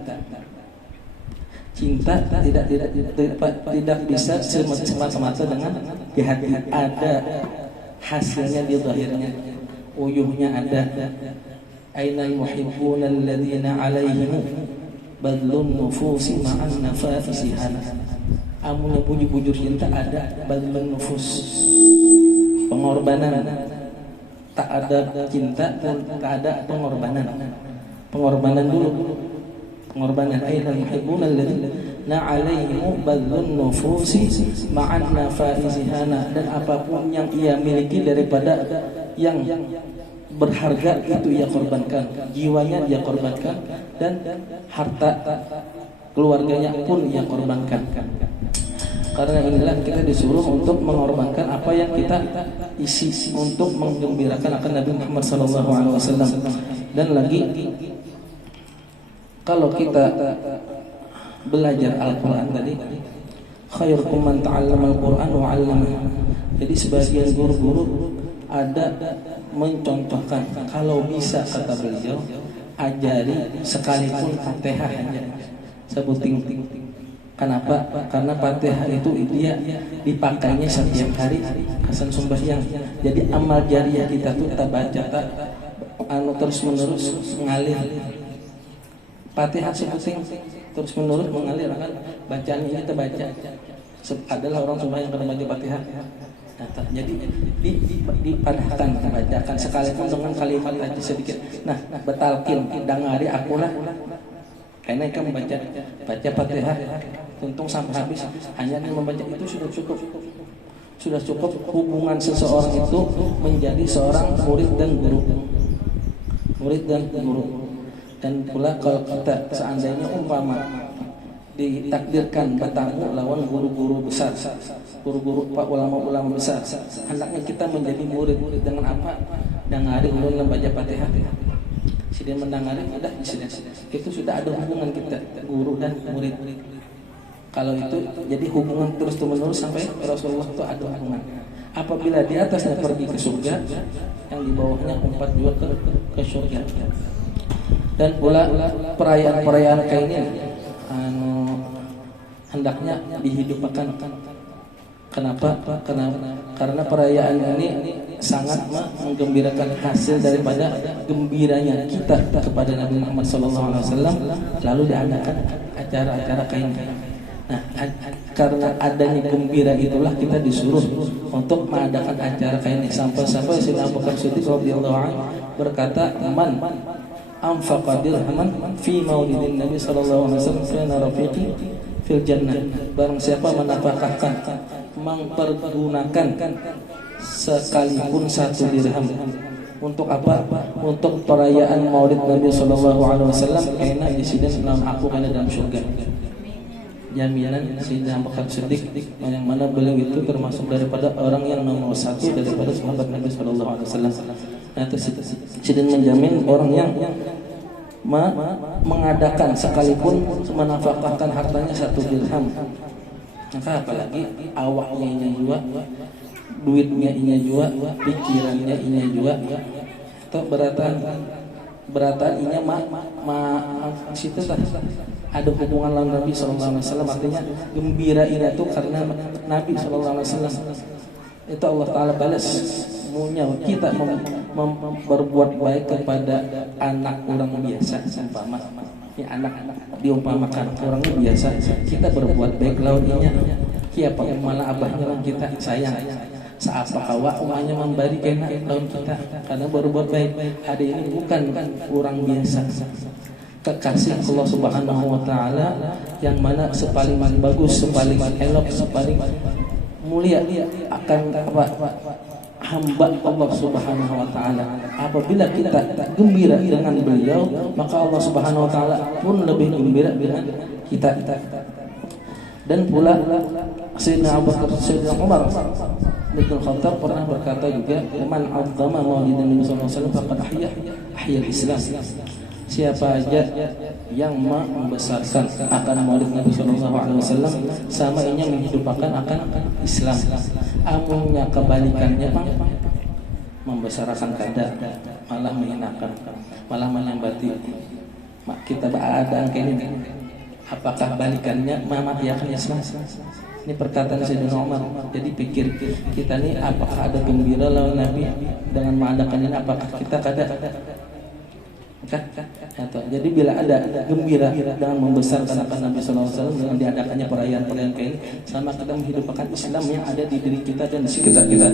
Cinta tidak bisa semata-mata dengan di hati. Ada hasilnya di zahirnya, uyuhnya ada. Ainal muhibbuna alladziina 'alaihim badlun nufusi ma'an nafasihana. Amunnya bujur-bujur cinta ada badlun nufus, pengorbanan. Tak ada cinta dan tak ada pengorbanan dulu. Pengorbanan ainal muhibbuna alladziina 'alaihim badlun nufusi ma'an nafaisihana. Dan apapun yang ia miliki daripada yang berharga itu ia korbankan, jiwanya dia korbankan, dan harta keluarganya pun ia korbankan. Karena inilah kita disuruh untuk mengorbankan apa yang kita isi untuk menggembirakan akan Nabi Muhammad SAW. Dan lagi, kalau kita belajar Al-Quran tadi, khairukum man ta'allama al-Quran wa 'allama. Jadi sebagian guru-guru ada mencontohkan, kalau bisa kata beliau, ajari sekalipun Fatihah aja sebuting. Kenapa? Karena Fatihah itu dia dipakainya setiap hari kasan sembahyang. Jadi amal jariah kita tuh kita baca terus menerus mengalir. Fatihah sebuting terus menerus mengalir kan bacaannya kita baca. Adalah orang sembahyang kena baca Fatihah. Jadi dipadahkan bacakan sekalipun dengan kalimat aja sedikit. Nah, betalkin dangari akulah. Karena kamu baca Fatihah tuntung sampai habis, hanya membaca itu sudah cukup hubungan seseorang itu menjadi seorang murid dan guru. Dan pula kalau kita seandainya umpama ditakdirkan bertamu lawan guru-guru besar, guru-guru ulama-ulama besar, hendaknya kita menjadi murid dengan apa? Dengan hari ulun membaca Fatihah. Sidin mendangari udah itu sudah ada hubungan kita guru dan murid. Kalau itu jadi hubungan terus-menerus sampai Rasulullah itu ada hubungan. Apabila di atasnya pergi ke surga, yang di bawahnya umpat juga ke surga. Dan pula perayaan-perayaan kayak ini hendaknya dihidupkan. Kenapa? Karena perayaan ini sangat menggembirakan hasil daripada gembiranya kita kepada Nabi Muhammad SAW. Lalu diadakan acara-acara kain. Nah, karena adanya gembira itulah kita disuruh untuk mengadakan acara kain ini. Sampai-sampai Sayyidina Abu Bakar Siddiq radhiyallahu anhu berkata, "Man anfaqa dirhaman fi maulidin Nabi sallallahu alaihi wasallam kana rafiqi fil jannah." Barang siapa menafkahkan, mempergunakan sekalipun 1 dirham untuk apa? Untuk perayaan Maulid Nabi sallallahu alaihi wasallam, karena di sini dalam aku ada dalam surga. Jaminan Sayyidina Abu Bakar Siddiq, yang mana beliau itu termasuk daripada orang yang nomor 1 daripada sahabat Nabi sallallahu alaihi wasallam. Nah, itu Sidin menjamin orang yang mengadakan sekalipun menafkahkan hartanya 1 dirham. Maka apalagi awaknya ini juga, duitnya ini juga, pikirannya ini juga, atau beratan ini situ ada hubungan lawan Nabi sallallahu alaihi wasallam. Artinya gembira ini tuh karena Nabi sallallahu alaihi wasallam. Itu Allah Ta'ala balas munya kita berbuat baik kepada anak orang biasa. Umpama ini anak diumpamakan orang biasa, kita berbuat baik lawannya. Siapa malah abahnya orang kita sayang. Seapa kawa umanya memberi kena lawan kita karena berbuat baik. Hari ini bukan orang biasa, kekasih Allah Subhanahu wa Ta'ala, yang mana sepaling bagus, sepaling elok, sepaling mulia akan hamba Allah Subhanahu wa Ta'ala. Apabila kita gembira dengan beliau, maka Allah Subhanahu wa Ta'ala pun lebih gembira dengan kita. Dan pula Sayyidina Abu Bakar, Sayyidina Umar bin Khattab pernah berkata juga, "Man 'azzama maulidan Nabi sallallahu alaihi wasallam faqad ahya al-Islam." Siapa aja yang membesarkan akan maulid Nabi sallallahu alaihi wasallam, sama inya menghidupkan akan Islam. Amunnya kebalikannya membesarkan kada, malah menghinakan, malah menyambati. Kita ada angka ini. Apakah balikannya mematikan Islam? Ini perkataan Sayyidina Umar. Jadi pikir kita ini apakah ada gembira lawan Nabi dengan mengadakan ini? Apakah kita kada? Jadi bila ada gembira dengan membesarkan akan Nabi sallallahu alaihi wasallam dengan diadakannya perayaan-perayaan kayak ini, sama kita menghidupkan Islam yang ada di diri kita dan di sekitar kita.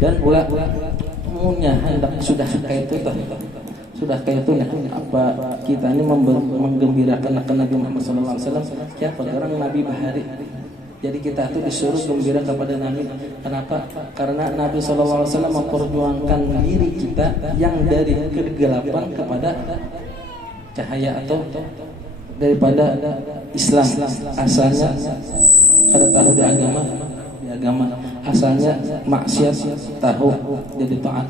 Dan pula umumnya hendak sudah kayak itu apa kita ini menggembirakan akan Nabi Muhammad sallallahu alaihi wasallam. Siapa orang Nabi bahari. Jadi kita itu disuruh gembira kepada Nabi. Kenapa? Karena Nabi sallallahu alaihi wasallam memperjuangkan diri kita yang dari kegelapan kepada cahaya atau daripada Islam. Asalnya kada tahu di agama asalnya maksiat, tahu jadi taat.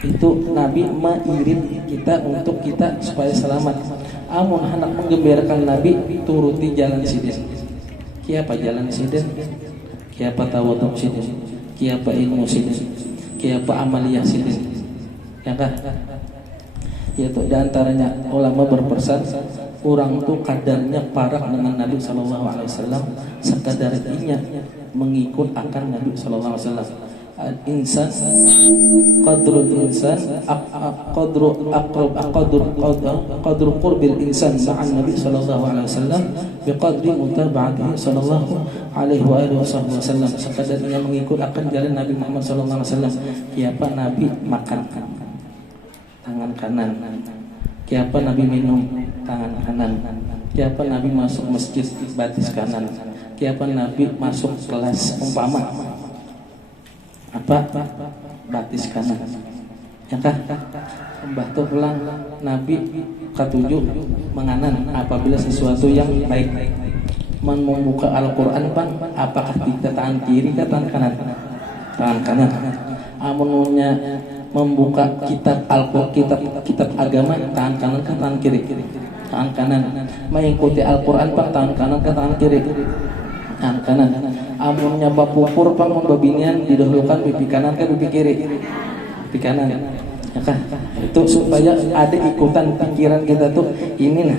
Itu Nabi mengirim kita untuk kita supaya selamat. Amun hendak menggembirakan Nabi, turuti jalan sidin. Kiapa jalan sidin? Kiapa tawadhu sidin? Kiapa ilmu sidin? Kiapa amaliyah sidin? Ya kan? Yaitu diantaranya ulama berpesan, orang tuh kadarnya parah dengan Nabi Sallallahu Alaihi Wasallam sekadar inya mengikut akan Nabi Sallallahu Alaihi Wasallam. Insan qadrul insan qadru qurbil insan ma'an Nabi sallallahu alaihi wasallam biqadri mutaba'atihi sallallahu alaihi wasallam. Sekadarnya mengikut akan jalan Nabi Muhammad sallallahu alaihi wasallam. Kiapa Nabi makan tangan kanan, kiapa Nabi minum tangan kanan, kiapa Nabi masuk masjid batis kanan, kiapa Nabi masuk kelas umpama apa batis kanan, ya kah? Mbah tuh pulang Nabi ketujuh menganan apabila sesuatu yang baik. Membuka Al-Quran pan, apakah kita tangan kiri ke tangan kanan? Tangan kanan. Amunnya membuka kitab Al-Quran, kitab agama, tangan kanan ke tangan kiri? Tangan kanan. Mengikuti Al-Quran pak, tangan kanan ke tangan kiri? Tangan kanan. Amunnya bapupur pang membabinian didahulukan pipi kanan ke pipi kiri? Pipi kanan. Ya kan? Itu supaya ada ikutan pikiran kita tuh inilah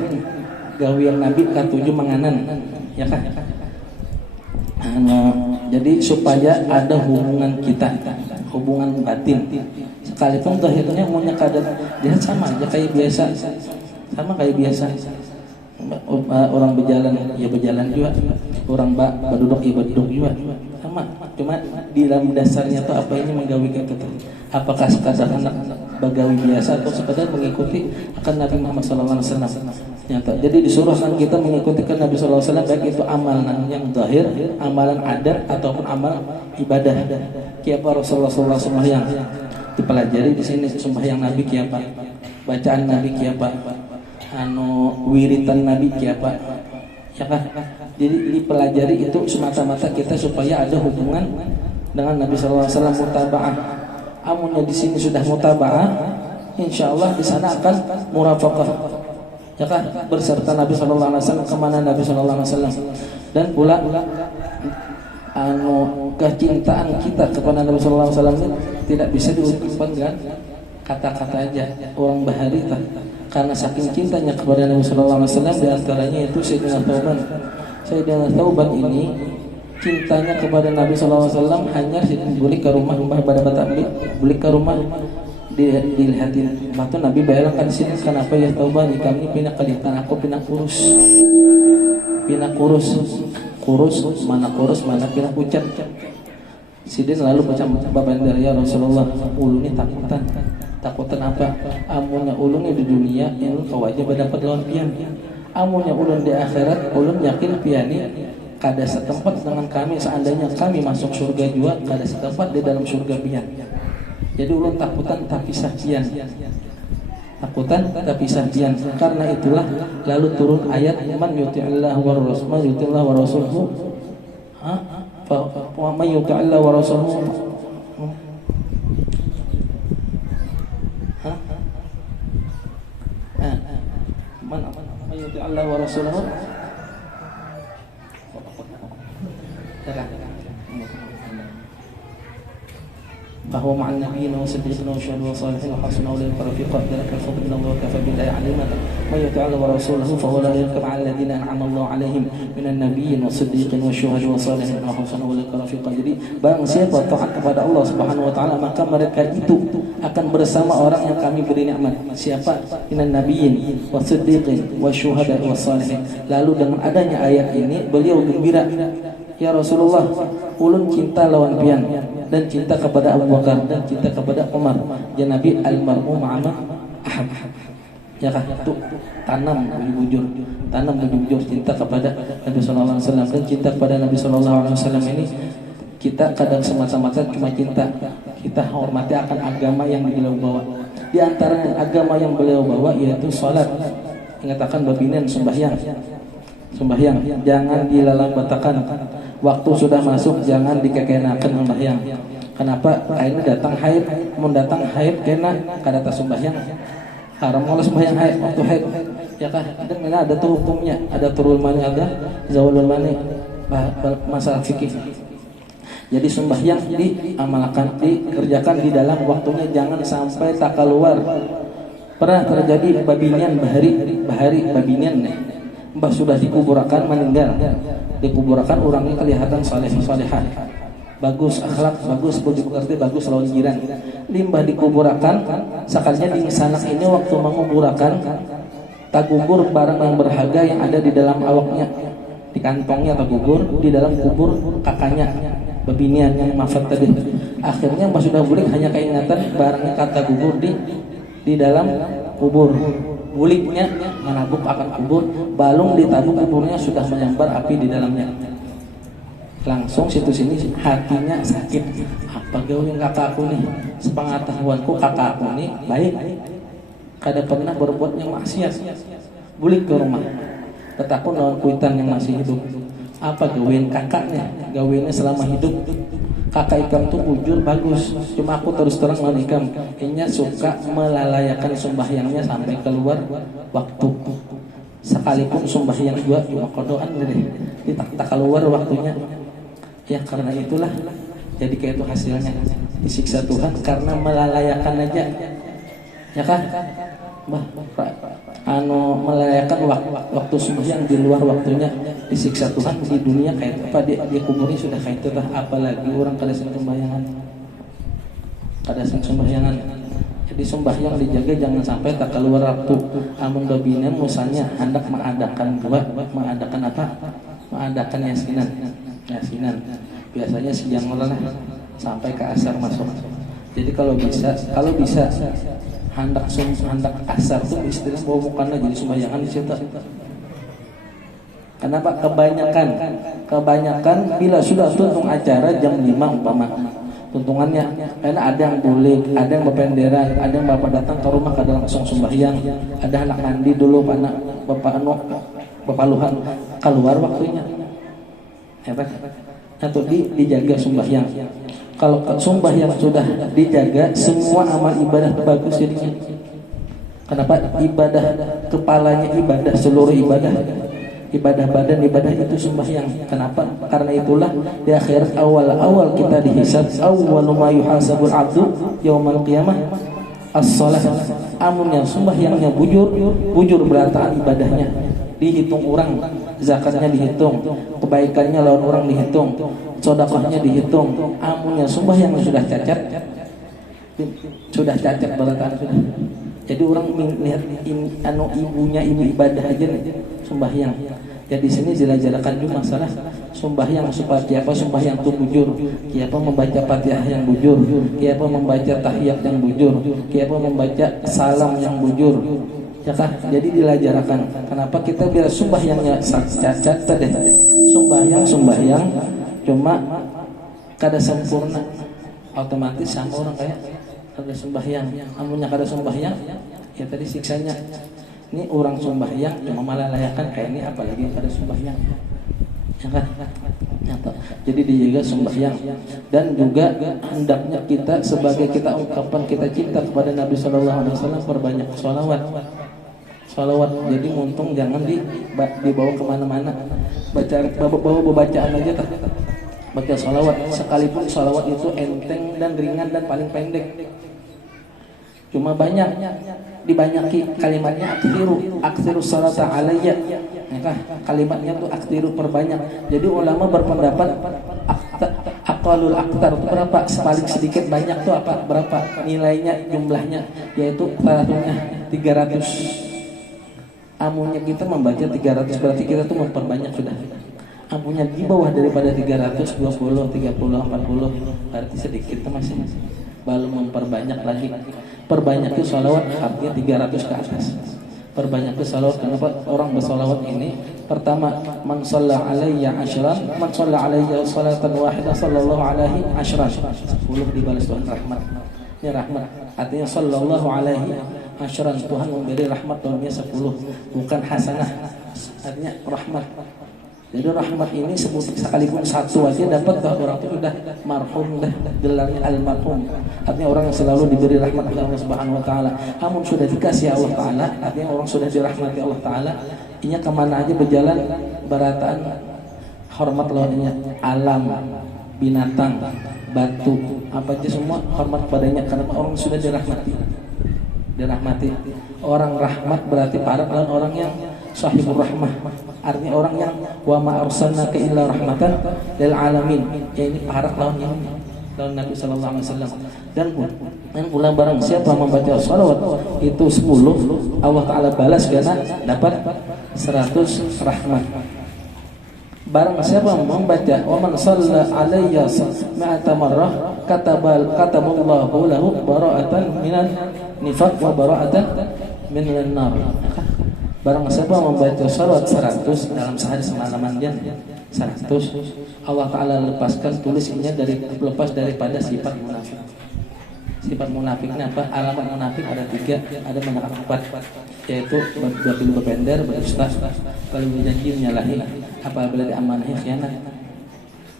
gawian Nabi ketujuh menganan. Ya kan? Jadi supaya ada hubungan kita, hubungan batin. Sekalipun zahirnya maunya kadang dia sama aja kayak biasa. Sama kayak biasa. Orang berjalan ya berjalan juga, orang berduduk ya berduduk juga, sama. Cuma di dalam dasarnya tuh apa ini menggawi kita tuh? Apakah sekadar anak bagawi biasa atau sekadar mengikuti akan Nabi Muhammad SAW? Nyata. Jadi disuruhkan kita mengikuti kan Nabi SAW, baik itu amalan yang zahir, amalan adat ataupun amalan ibadah. Kiapa Rasulullah SAW yang dipelajari di sini, sembahyang Nabi kiapa, bacaan Nabi kiapa, wiritan Nabi kiapa, ya kan? Jadi dipelajari itu semata-mata kita supaya ada hubungan dengan Nabi SAW, mutaba'ah. Amunnya di sini sudah mutaba'ah, insya Allah di sana akan murafaqah, ya kan? Berserta Nabi SAW kemana Nabi SAW. Dan pula kecintaan kita kepada Nabi SAW tidak bisa diungkapkan dengan kata-kata aja. Orang bahari tak, karena saking cintanya kepada Nabi SAW, diantaranya itu Sayyidina Thauban. Sayyidina Thauban ini cintanya kepada Nabi SAW hanya beli ke rumah pada Batambi, beli ke rumah dilihatin. Waktu Nabi bayang kan sini kenapa ya Thauban, kami pindah ke ditan, aku pindah kurus, mana pindah pucat. Sidin lalu baca babaan dari ya Rasulullah, ulu ini takutan apa? Amunnya ulun di dunia yang kau aja berdapat lawan pian. Amunnya ulun di akhirat, ulun yakin piani kada setempat dengan kami. Seandainya kami masuk surga juga, kada setempat di dalam surga pian. Jadi ulun takutan tapi sakian. Takutan tapi sakian. Karena itulah lalu turun ayat man yuti'illah wa rasul, man yuti'illah wa rasuluhu, man yuti'illah wa rasuluhu, man yuti Allah wa rasulahu فهو مع النبيين والصديقين والشهداء والصالحين وحسن أولئك رفيقا ذلك الفضل من الله وكفى بالله عليما من يطع الله ورسوله فأولئك مع الذين أنعم الله عليهم من النبيين والصديقين والشهداء والصالحين وحسن أولئك رفيقا. Jadi barang siapa taat kepada Allah Subhanahu wa taala, maka mereka itu akan bersama orang yang kami beri nikmat. Siapa? Minan nabiyyin wasiddiqin wasyuhada wassalihin. Lalu dengan adanya ayat ini beliau gembira, ya Rasulullah, ulun cinta lawan pian dan cinta kepada Abu Bakar dan cinta kepada Umar. Ya Nabi, almar'u ma'ama ahab. Ya kan? Itu tanam bujur cinta kepada Nabi sallallahu alaihi wasallam. Dan cinta kepada Nabi sallallahu alaihi wasallam ini kita kadang semata-mata cuma cinta, kita hormati akan agama yang beliau bawa. Di antara agama yang beliau bawa yaitu salat. Ingatakan babinen sembahyang. Sembahyang jangan dilalambatakan. Waktu sudah masuk jangan dikekenakan sembahyang. Kenapa? Akhirnya datang haid, mun datang haid kena kada ta sembahyang. Haram kalau sembahyang haid waktu haid. Ya kah? Dan ada tuh hukumnya, ada turul mani, ada zawalul mani. Masalah fikih. Jadi sembahyang diamalkan, dikerjakan di dalam waktunya, jangan sampai tak keluar. Pernah terjadi babinian bahari babinian nih. Mbah sudah dikuburkan meninggal. Dikuburkan orangnya kelihatan saleh-salehah. Bagus akhlak, bagus budi pekerti, bagus lawan jiran. Limbah dikuburkan, sekalinya di sanak ini waktu menguburkan tak gugur barang yang berharga yang ada di dalam awaknya. Di kantongnya tak gugur, di dalam kubur kakaknya babinian yang mafat tadi. Akhirnya Mbah sudah bulik hanya keingatan barangnya kata gugur di dalam kubur. Buliknya menabuk akan kubur, balung ditabuk kuburnya sudah menyambar api di dalamnya. Langsung situ sini hatinya sakit. Apa gawe kakakku nih? Sepengetahuanku kakakku nih baik, kada pernah berbuat yang maksiat. Bulik ke rumah, tetapi lawan kuitan yang masih hidup. Apa gawean kakaknya? Gaweannya selama hidup. Kakak Ikam tuh bujur bagus, cuma aku terus terang lawan Ikam, inya suka melalayakan sembahyangnya sampai keluar waktu. Sekalipun sembahyang juga cuma kodoan deh, tak keluar waktunya. Ya karena itulah jadi kayak itu hasilnya disiksa Tuhan karena melalayakan aja. Ya kan? Melalayakan waktu sembahyang di luar waktunya, disiksa Tuhan di dunia kayak apa, dia kuburnya sudah kayak itu lah, apalagi orang kada sembahyangan. Jadi sembahyang dijaga jangan sampai tak keluar waktu. Amun babina misalnya hendak mengadakan apa? Mengadakan yasinan. Biasanya siang lah sampai ke asar masuk. Jadi kalau bisa hendak asar tuh istilah bawa mukana jadi sembayangan di situ. Kenapa? Kebanyakan bila sudah tuntung acara jam 5 umpama tuntungannya, karena ada yang boleh, ada yang berpendera, ada yang bapak datang ke rumah kada langsung sembahyang, ada anak mandi dulu anak bapak luhan keluar waktunya. Atau dijaga sembahyang. Kalau sembahyang sudah dijaga, semua amal ibadah bagus jadinya. Kenapa? Ibadah kepalanya ibadah, seluruh ibadah badan ibadah itu sembahyang. Kenapa? Karena itulah di akhirat awal kita dihisab, awwalu ma yuhasabul abdu yaumal qiyamah as-shalah. Amun yang sembahyangnya bujur berantakan ibadahnya, dihitung orang, zakatnya dihitung, kebaikannya lawan orang dihitung, sedekahnya dihitung. Amunnya sembahyang sudah cacat berantakan sudah. Jadi orang lihat ibu ibadah aja nih, sembahyang. Ya di sini jelas-jelaskan juga masalah sembahyang seperti apa, sembahyang itu bujur, kiapa membaca Fatihah yang bujur, kiapa membaca tahiyat yang bujur, kiapa membaca salam yang bujur. Ya kah? Jadi dilajarkan. Kenapa kita bila sembahyangnya cacat tadi? Sembahyang cuma kada sempurna, otomatis sama orang kayak kada sembahyang. Amunnya kada sembahyang, ya tadi siksanya. Ini orang sembahyang cuma malah layakan kayak ini, apalagi yang kada sembahyang. Ya kan? Jadi dijaga sembahyang. Dan juga hendaknya kita sebagai kita ungkapan kita cinta kepada Nabi Sallallahu Alaihi Wasallam, perbanyak sholawat. Jadi muntung jangan dibawa kemana-mana. Bawa bacaan aja tak. Baca sholawat, sekalipun sholawat itu enteng dan ringan dan paling pendek. Cuma dibanyaki kalimatnya aktsiru salata alayya. Maka kalimatnya tuh aktsiru perbanyak. Jadi ulama berpendapat aqalul aktar itu berapa? Paling sedikit banyak tuh apa? Berapa nilainya, jumlahnya? Yaitu taratunya 300. Amunnya kita membaca 300 berarti kita tuh memperbanyak sudah. Amunnya di bawah daripada 300, 20, 30, 40 berarti sedikit tuh masih. Belum memperbanyak lagi. Perbanyak itu sholawat artinya 300 ke atas. Perbanyak itu sholawat. Kenapa orang bersolawat ini? Pertama, man shalla alayya asyran, man shalla alayya salatan wahidah sallallahu alaihi asyran. 10 dibalas Tuhan rahmat. Ini rahmat. Artinya sallallahu alaihi asyran, Tuhan memberi rahmat dalamnya 10, bukan hasanah, artinya rahmat. Jadi rahmat ini sekalipun satu aja dapat, orang itu sudah marhum, dah gelarnya almarhum, artinya orang yang selalu diberi rahmat oleh Allah Subhanahu wa taala. Namun sudah dikasih Allah taala, artinya orang sudah dirahmati Allah taala, inya kemana aja berjalan barataan hormat lawannya, alam, binatang, batu, apa aja semua hormat padanya karena orang sudah dirahmati. Orang rahmat berarti para lawan orang yang sahibur rahmah, artinya orang yang wa ma arsalnaka illa rahmatan lil alamin, ya ini para lawan Nabi sallallahu alaihi wasallam. Dan pula barang siapa membaca salawat itu 10, Allah taala balas karena dapat 100 rahmat. Barang siapa membaca wa man shalla alayya mi'ata marrah kataballahu lahu bara'atan minan nifaq wa bara'atan minan nar. Barang siapa membaca salawat 100 dalam sehari semalaman dia 100, Allah taala lepaskan tulisnya lepas daripada sifat munafik. Sifat munafiknya apa? Alamat munafik ada 3, ada menakut 4, yaitu berpilu berpender, berdusta, kalau berjanji menyalahi, apabila diamanahi khianat.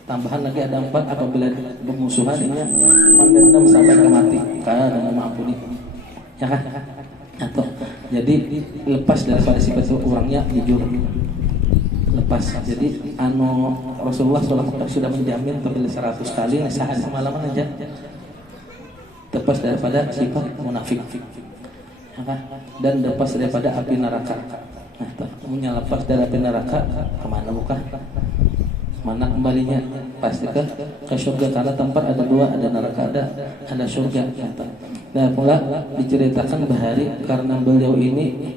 Tambahan lagi ada 4, apabila bermusuhan ini mendendam sampai mati, kaya dan mengampuni, ya kan? Atau jadi lepas daripada sifat itu, orangnya jujur, lepas. Jadi Rasulullah SAW sudah menjamin terpilih 100 kali sehari semalaman aja lepas daripada sifat munafik, dan lepas daripada api neraka. Nah, punya lepas dari api neraka kemana bukan? Mana kembalinya? Pasti ke surga, karena tempat ada 2, ada neraka, ada surga. Nah, pula diceritakan Bahari karena beliau ini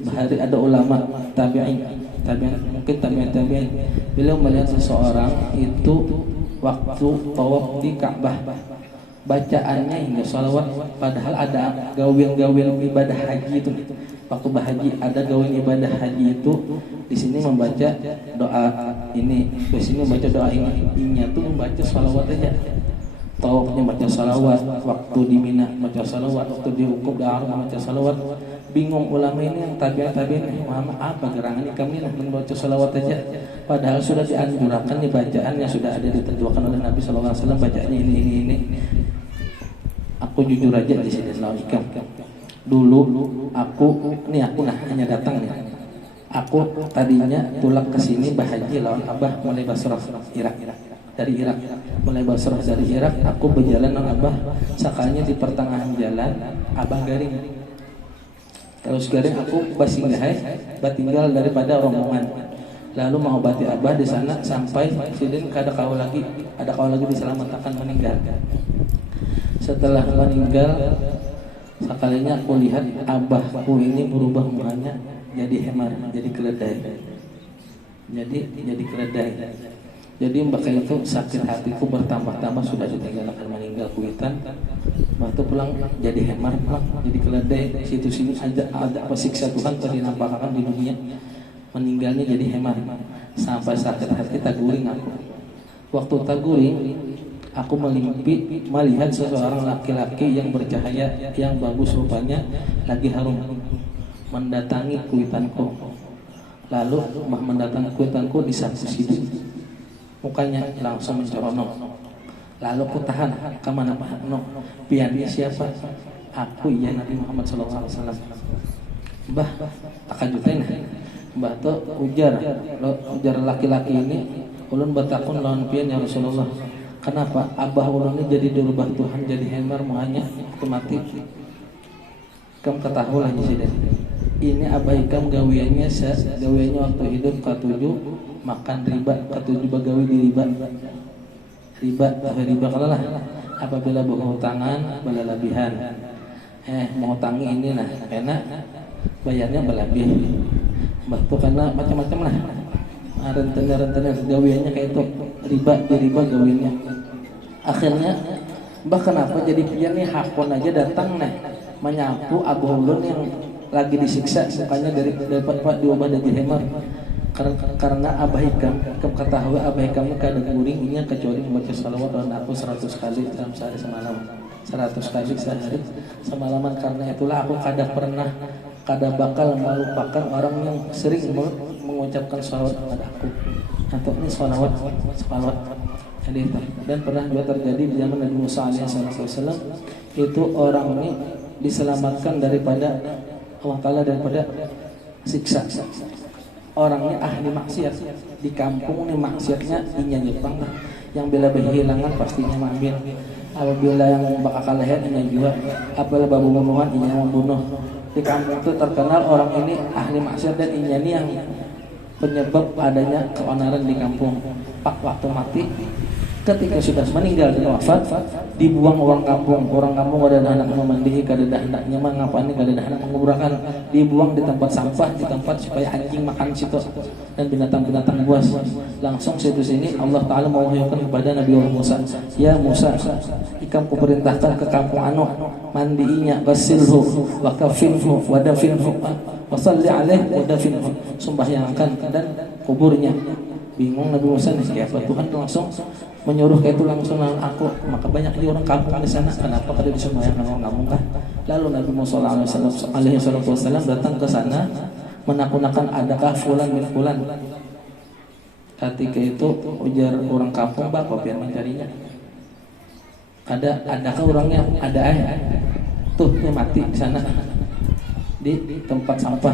Bahari ada ulama tabi'in, mungkin tabi'in. Beliau melihat seseorang itu waktu tawaf di Ka'bah, bacaannya hingga salawat, padahal ada gawian ibadah haji itu. Waktu berhaji ada gawian ibadah haji itu, di sini membaca doa ini, di sini membaca doa ini tuh membaca salawat aja. Tawafnya baca salawat, waktu di Mina baca salawat, waktu di Wukuf Arafah baca salawat. Bingung ulama ini yang tabi'in, Muhammad apa gerangan kami membaca salawat aja, padahal sudah dianjurkan di bacaan yang sudah ada ditentukan oleh Nabi sallallahu alaihi wasallam, bacaannya ini. Aku jujur aja di sini lawan dulu aku hanya datang nih. Aku tadinya pulang ke sini bahaji lawan Abah mulai Basrah Irak. Dari Irak mulai Basrah dari Irak, aku berjalan dengan Abah, sekalinya di pertengahan jalan Abah garing. Terus garing aku basinggahai, batinggal daripada rombongan. Lalu mengobati Abah di sana sampai sidin ada kau lagi diselamatkan meninggal. Setelah meninggal, sekalinya aku lihat abahku ini berubah mukanya jadi hemar, jadi keledai. Jadi keledai. Jadi maka itu sakit hatiku bertambah-tambah, sudah ditinggalkan meninggal kuitan. Waktu pulang jadi hemar, jadi keledai. Situ sini ada apa siksa Tuhan terdinampakkan di dunia. Meninggalnya jadi hemar. Sampai sakit hati taguring aku. Waktu taguring, aku melihat seseorang laki-laki yang bercahaya, yang bagus rupanya, lagi harum mendatangi kuitanku. Lalu mendatangi kuitanku di saku sini, mukanya langsung mencolok. Lalu aku tahan, kemana Pak? Piannya siapa? Aku, iya Nabi Muhammad SAW. Mbah, tak kajutin. Mbah tuh ujar laki-laki ini, ulun batakun lawan pian ya Rasulullah. Kenapa abah ulun ini jadi dirubah Tuhan jadi hemar muanya mati? Kamu ketahui lah insiden. Ini abah ikam gawiannya waktu hidup ke-7 makan riba, ke-7 bagawi di riba kalau lah apabila berhutangan berlebihan. Mau tangi ini nah enak bayarnya berlebih. Batu karena macam-macam lah. Rentenir gawiannya kayak itu riba gawiannya. Akhirnya kenapa jadi pian nih hakon aja datang nih menyapu abah ulun yang lagi disiksa mukanya dari Pak diubah jadi hemar. Karena abah ikam ketahui abah ikamnya kada guring ini kecuali membaca salawat dan aku 100 kali dalam sehari semalam. 100 kali sehari semalaman. Karena itulah aku kada bakal melupakan orang yang sering mengucapkan sholawat kepada aku atau ini sholawat. Jadi dan pernah juga terjadi di zaman Nabi Musa alaihissalam, itu orang ini diselamatkan daripada Allah Ta'ala daripada siksa. Orangnya ahli maksiat di kampung nih, maksiatnya inya Jepang lah. Yang bila berhilangan pastinya mengambil. Apabila yang bakal leher inya juga. Apabila babu bunuhan inya membunuh. Di kampung itu terkenal orang ini ahli maksiat dan inya ini yang penyebab adanya keonaran di kampung. Pak waktu mati, ketika sudah meninggal dan wafat, dibuang orang kampung ada anak memandihi, kada ada anaknya mengapani, kada ada anak menguburkan, dibuang di tempat sampah, di tempat supaya anjing makan situ dan binatang-binatang buas. Langsung situ sini Allah Ta'ala mewahyukan kepada Nabi Musa, ya Musa, ikam kuperintahkan ke kampung anu, mandiinya, basilhu, wakafinhu, wadafinhu, wasalli alaih, wadafinhu, sembahyangkan dan kuburnya. Bingung Nabi Musa, siapa Tuhan langsung menyuruh kayak itu langsung aku. Maka banyak orang kampung di sana, kenapa kada disembahyangkan orang kampung kah? Lalu Nabi Musa alaihi wasallam datang ke sana menakut-nakan, adakah fulan bin fulan. Ketika itu ujar orang kampung, bapak biar mencarinya. Adakah orangnya? Ada tuh dia mati di sana di tempat sampah.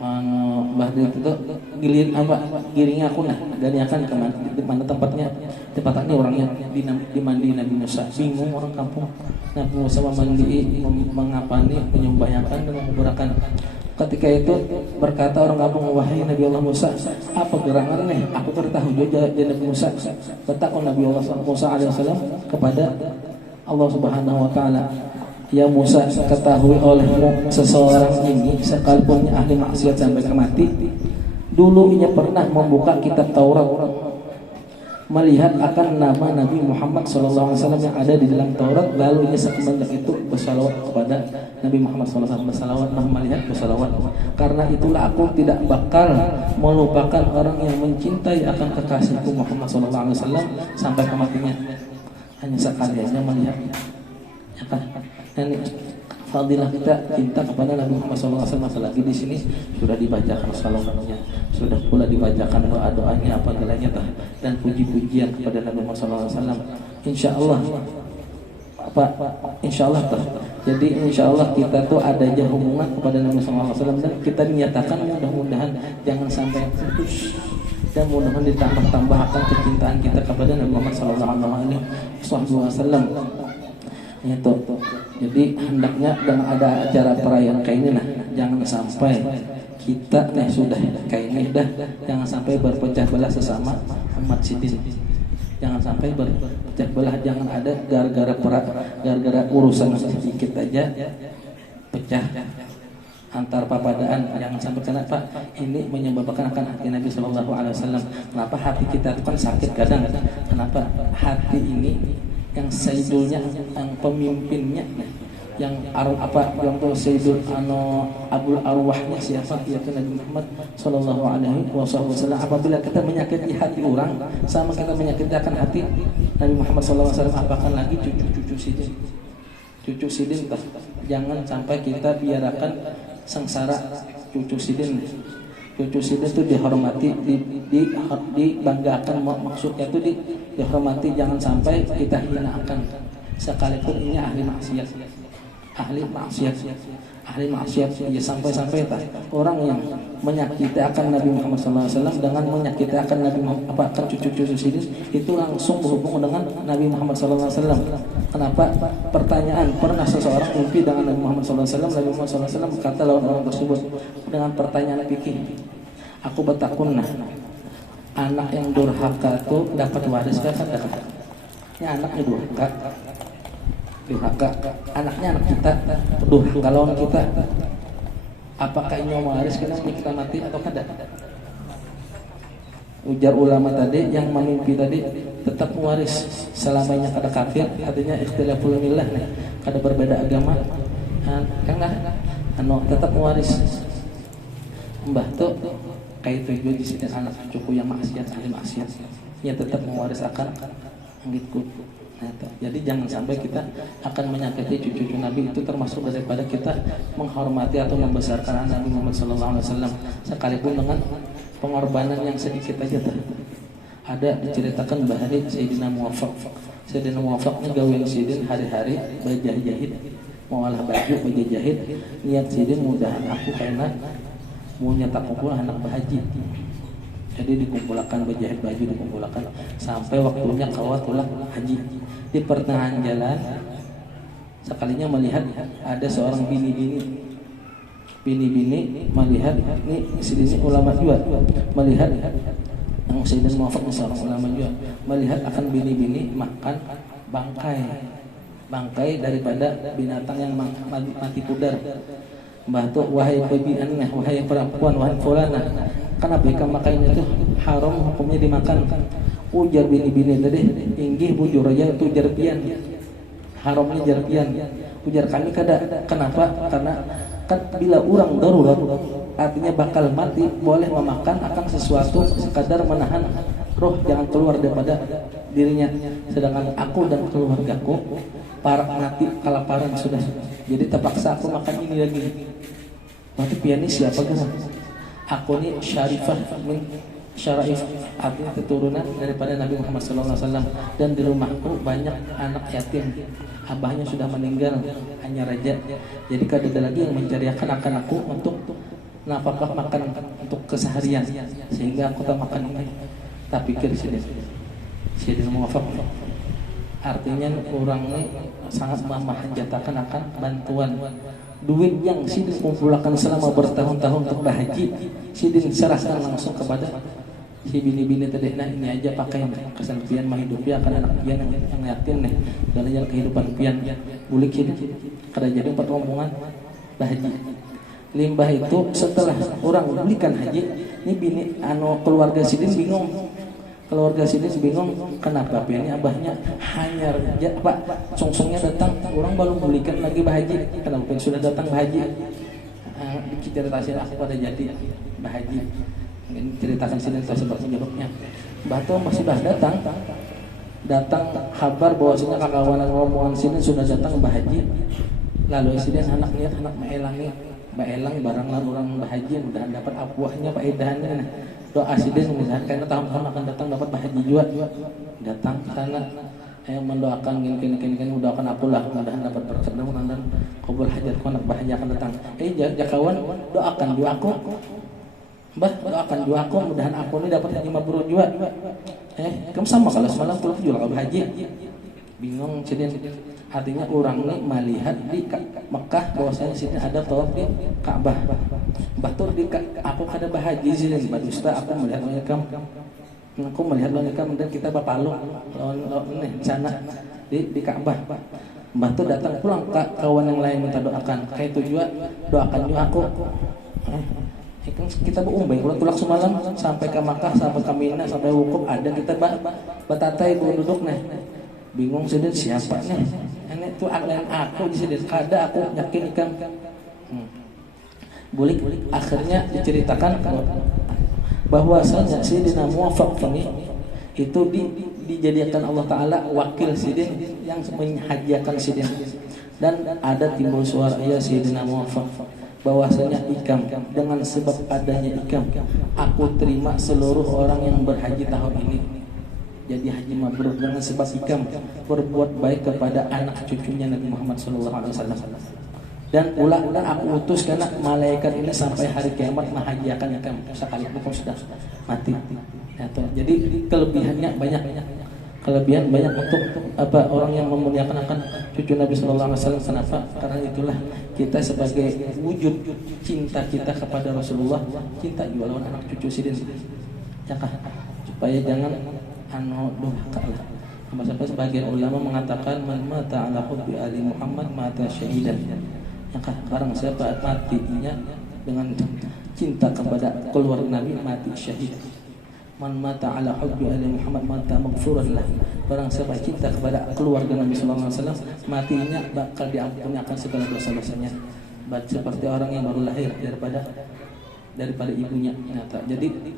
Mbah itu giringnya aku nah dan akan ke mana tempatnya orangnya dimandi Nabi Musa. Bingung orang kampung. Nabi Musa memandi, mengapani, menyembahkan dan menguburkan. Ketika itu berkata orang kampung, wahai Nabi Allah Musa, apa gerangan nih? Aku tertahu juga jadi Nabi Musa. Bertakwa Nabi Allah Musa alaihissalam kepada Allah Subhanahu Wa Taala, ya Musa, ketahui olehmu seseorang ini sekalipun ahli maksiat sampai mati, dulu ia pernah membuka kitab Taurat, melihat akan nama Nabi Muhammad SAW yang ada di dalam Taurat, lalu ia semenjak itu bersalawat kepada Nabi Muhammad SAW, melihat bersalawat. Karena itulah aku tidak bakal melupakan orang yang mencintai akan kekasihku Muhammad SAW sampai kematinya. Hanya sekali aja melihatnya. Ya kan? Dan fadilah kita cinta kepada Nabi Muhammad SAW. Lagi di sini sudah dibacakan salawatnya, sudah pula dibacakan doa-doanya, apa galanya dan puji-pujian kepada Nabi Muhammad SAW. Insya Allah jadi insya Allah kita tuh ada hubungan kepada Nabi Muhammad SAW dan kita niatakan mudah-mudahan jangan sampai putus dan mudah-mudahan ditambah-tambahkan kecintaan kita kepada Nabi Muhammad SAW. Itu. Jadi hendaknya dengan ada acara perayaan kayak ini, nah jangan sampai kita sudah kayak ini dah, jangan sampai berpecah belah sesama umat sidin. Jangan sampai berpecah belah, jangan ada gara-gara urusan sedikit aja pecah antar papadaan. Jangan sampai. Kenapa? Ini menyebabkan akan hati Nabi Sallallahu Alaihi Wasallam. Kenapa hati kita itu kan sakit kadang? Kenapa? Hati ini yang sayyidulnya, yang pemimpinnya, yang yang tuh sayyidul abul arwahnya siapa? Yaitu Nabi Muhammad sallallahu alaihi wasallam. Apabila kita menyakiti hati orang, sama kita menyakiti akan hati Nabi Muhammad sallallahu alaihi wasallam, apakah lagi cucu sidin. Jangan sampai kita biarkan sengsara cucu sidin. Cucu sidin itu dihormati, dibanggakan, maksudnya itu dihormati. Jangan sampai kita hinakan, sekalipun ini ahli maksiat. Ya sampai orang yang menyakiti akan Nabi Muhammad SAW dengan menyakiti akan Nabi Muhammad, akan cucu-cucu sidin itu langsung berhubung dengan Nabi Muhammad SAW. Kenapa? Pertanyaan, pernah seseorang mimpi dengan Nabi Muhammad SAW. Nabi Muhammad SAW berkata lawan orang tersebut dengan pertanyaan fikih, aku bertakun, anak yang durhaka itu dapat waris kan? Ini anaknya durhaka, anaknya anak kita durhaka lawan kita, apakah ini waris kita mati atau kada? Ujar ulama tadi yang memimpi tadi tetap waris selamanya kada kafir, artinya ikhtilaful millah nih, kada berbeda agama, tetap waris. Mbah tuh kayak itu juga di sini anak cucu yang maksiat, ahli maksiat, ya tetap mewaris akan ngikut Nah, jadi jangan sampai kita akan menyakiti cucu-cucu Nabi. Itu termasuk daripada kita menghormati atau membesarkan Nabi Muhammad SAW, sekalipun dengan pengorbanan yang sedikit aja. Ada diceritakan bahari Sayyidina Muwafaq. Sayyidina Muwafaqnya gawe sidin hari-hari bajah jahit, mau olah baju bajah jahit, niat sidin mudahan aku karena mau nyetak kumpul anak bahaji. Jadi dikumpulkan berjahit baju, dikumpulkan sampai waktunya kawat ulah haji. Di pertengahan jalan sekalinya melihat ada seorang bini-bini melihat ini sini ulama juga melihat yang Sayyidina Muwafaq seorang ulama juga melihat akan bini-bini makan bangkai daripada binatang yang mati pudar. Batu wahai babiannya, wahai perempuan, wahai fulana, kenapa ikan makan itu haram hukumnya dimakan? Ujar bini-bini tadi, inggih bujur aja itu jarpian, haramnya jarpian. Ujar kami kada, kenapa? Karena kan bila orang darurat, artinya bakal mati, boleh memakan akan sesuatu sekadar menahan roh jangan keluar daripada dirinya. Sedangkan aku dan keluargaku para mati kelaparan sudah. Jadi terpaksa aku makan ini lagi. Berarti pianis siapa kan? Aku ini syarifah min syaraif, artinya keturunan daripada Nabi Muhammad SAW. Dan di rumahku banyak anak yatim, abahnya sudah meninggal, hanya raja. Jadi kada ada lagi yang mencariakan akan aku untuk nafkah makan untuk keseharian, sehingga aku tak makan ini. Tak pikir Sayyidina Muwafaq, artinya orang ini sangat memanjatakan akan bantuan. Duit yang sidin kumpulkan selama bertahun-tahun untuk berhaji, sidin serahkan langsung kepada si bini-bini tadi. Nah ini aja pakai kesan pian mah hidupnya akan anak pian yang yatim nih dalam jalan kehidupan pian bulik sidin kada jadi empat rombongan berhaji. Limbah itu setelah orang belikan haji, ini bini keluarga sidin bingung. Keluarga sini bingung kenapa ini abahnya hanya ya, Pak songsongnya datang orang baru belikan lagi bahaji, kenapa sudah datang bahaji? Ceritakan aku pada jadi bahaji, ceritakan sini tersebut penyebabnya. Batu masih sudah datang kabar bahwasanya kawan rombongan sini sudah datang bahaji. Lalu sini anak lihat anak maelang barang orang bahaji mudah dapat apuahnya faedahnya. Doa sidin misalkan karena tahun-tahun akan datang dapat bahagia juga datang ke sana yang mendoakan gini mendoakan aku lah mudahan dapat berkat dan kabul hajatku anak bahagia akan datang. Kawan doakan juga aku Mbah doakan juga aku mudahan aku ini dapat haji mabrur juga. Kamu sama kalau semalam pulang juga bahagia. Bingung sidin. Artinya orang ini melihat di Mekah bahwasanya sini ada tawaf di Ka'bah. Batur di aku kada bahagia sini badusta aku melihat wanita dan kita bapalo nih sana di Ka'bah. Batur datang pulang kawan yang lain minta doakan. Kayak itu juga doakan juga aku. Kita berumbay pulang semalam sampai ke Makkah sampai ke Mina sampai wukuf ada kita batatai duduk nih. Bingung sidin siapa nih? Ini tuh aku di sini kada aku yakin ikan. Bulik akhirnya diceritakan bahwasanya Sayyidina Muwafaq ini itu dijadikan Allah Taala wakil sidin yang menghadiahkan sidin. Dan ada timbul suara ya Sayyidina Muwafaq bahwasanya ikam dengan sebab adanya ikam aku terima seluruh orang yang berhaji tahun ini jadi haji mabrur dengan sebab ikam berbuat baik kepada anak cucunya Nabi Muhammad SAW. Dan ulang aku utus karena malaikat ini sampai hari kiamat menghajiakan ikam sekalipun kau sudah mati. Jadi kelebihan banyak untuk apa orang yang memuliakan akan cucu Nabi SAW. Kenapa? Karena itulah kita sebagai wujud cinta kita kepada Rasulullah, cinta juga lawan anak cucu sidin. Ya kah? Supaya jangan durhaka lah. Sampai sebagian ulama mengatakan man mata ala hubbi ali Muhammad mata syahidan. Ya kan barang siapa matinya dengan cinta kepada keluarga Nabi mati syahid. Man mata ala hubbi ali Muhammad mata maghfuran lah. Barang siapa cinta kepada keluarga Nabi sallallahu alaihi wasallam matinya bakal diampuni akan segala dosa-dosanya. Seperti orang yang baru lahir daripada ibunya. Nyata. Jadi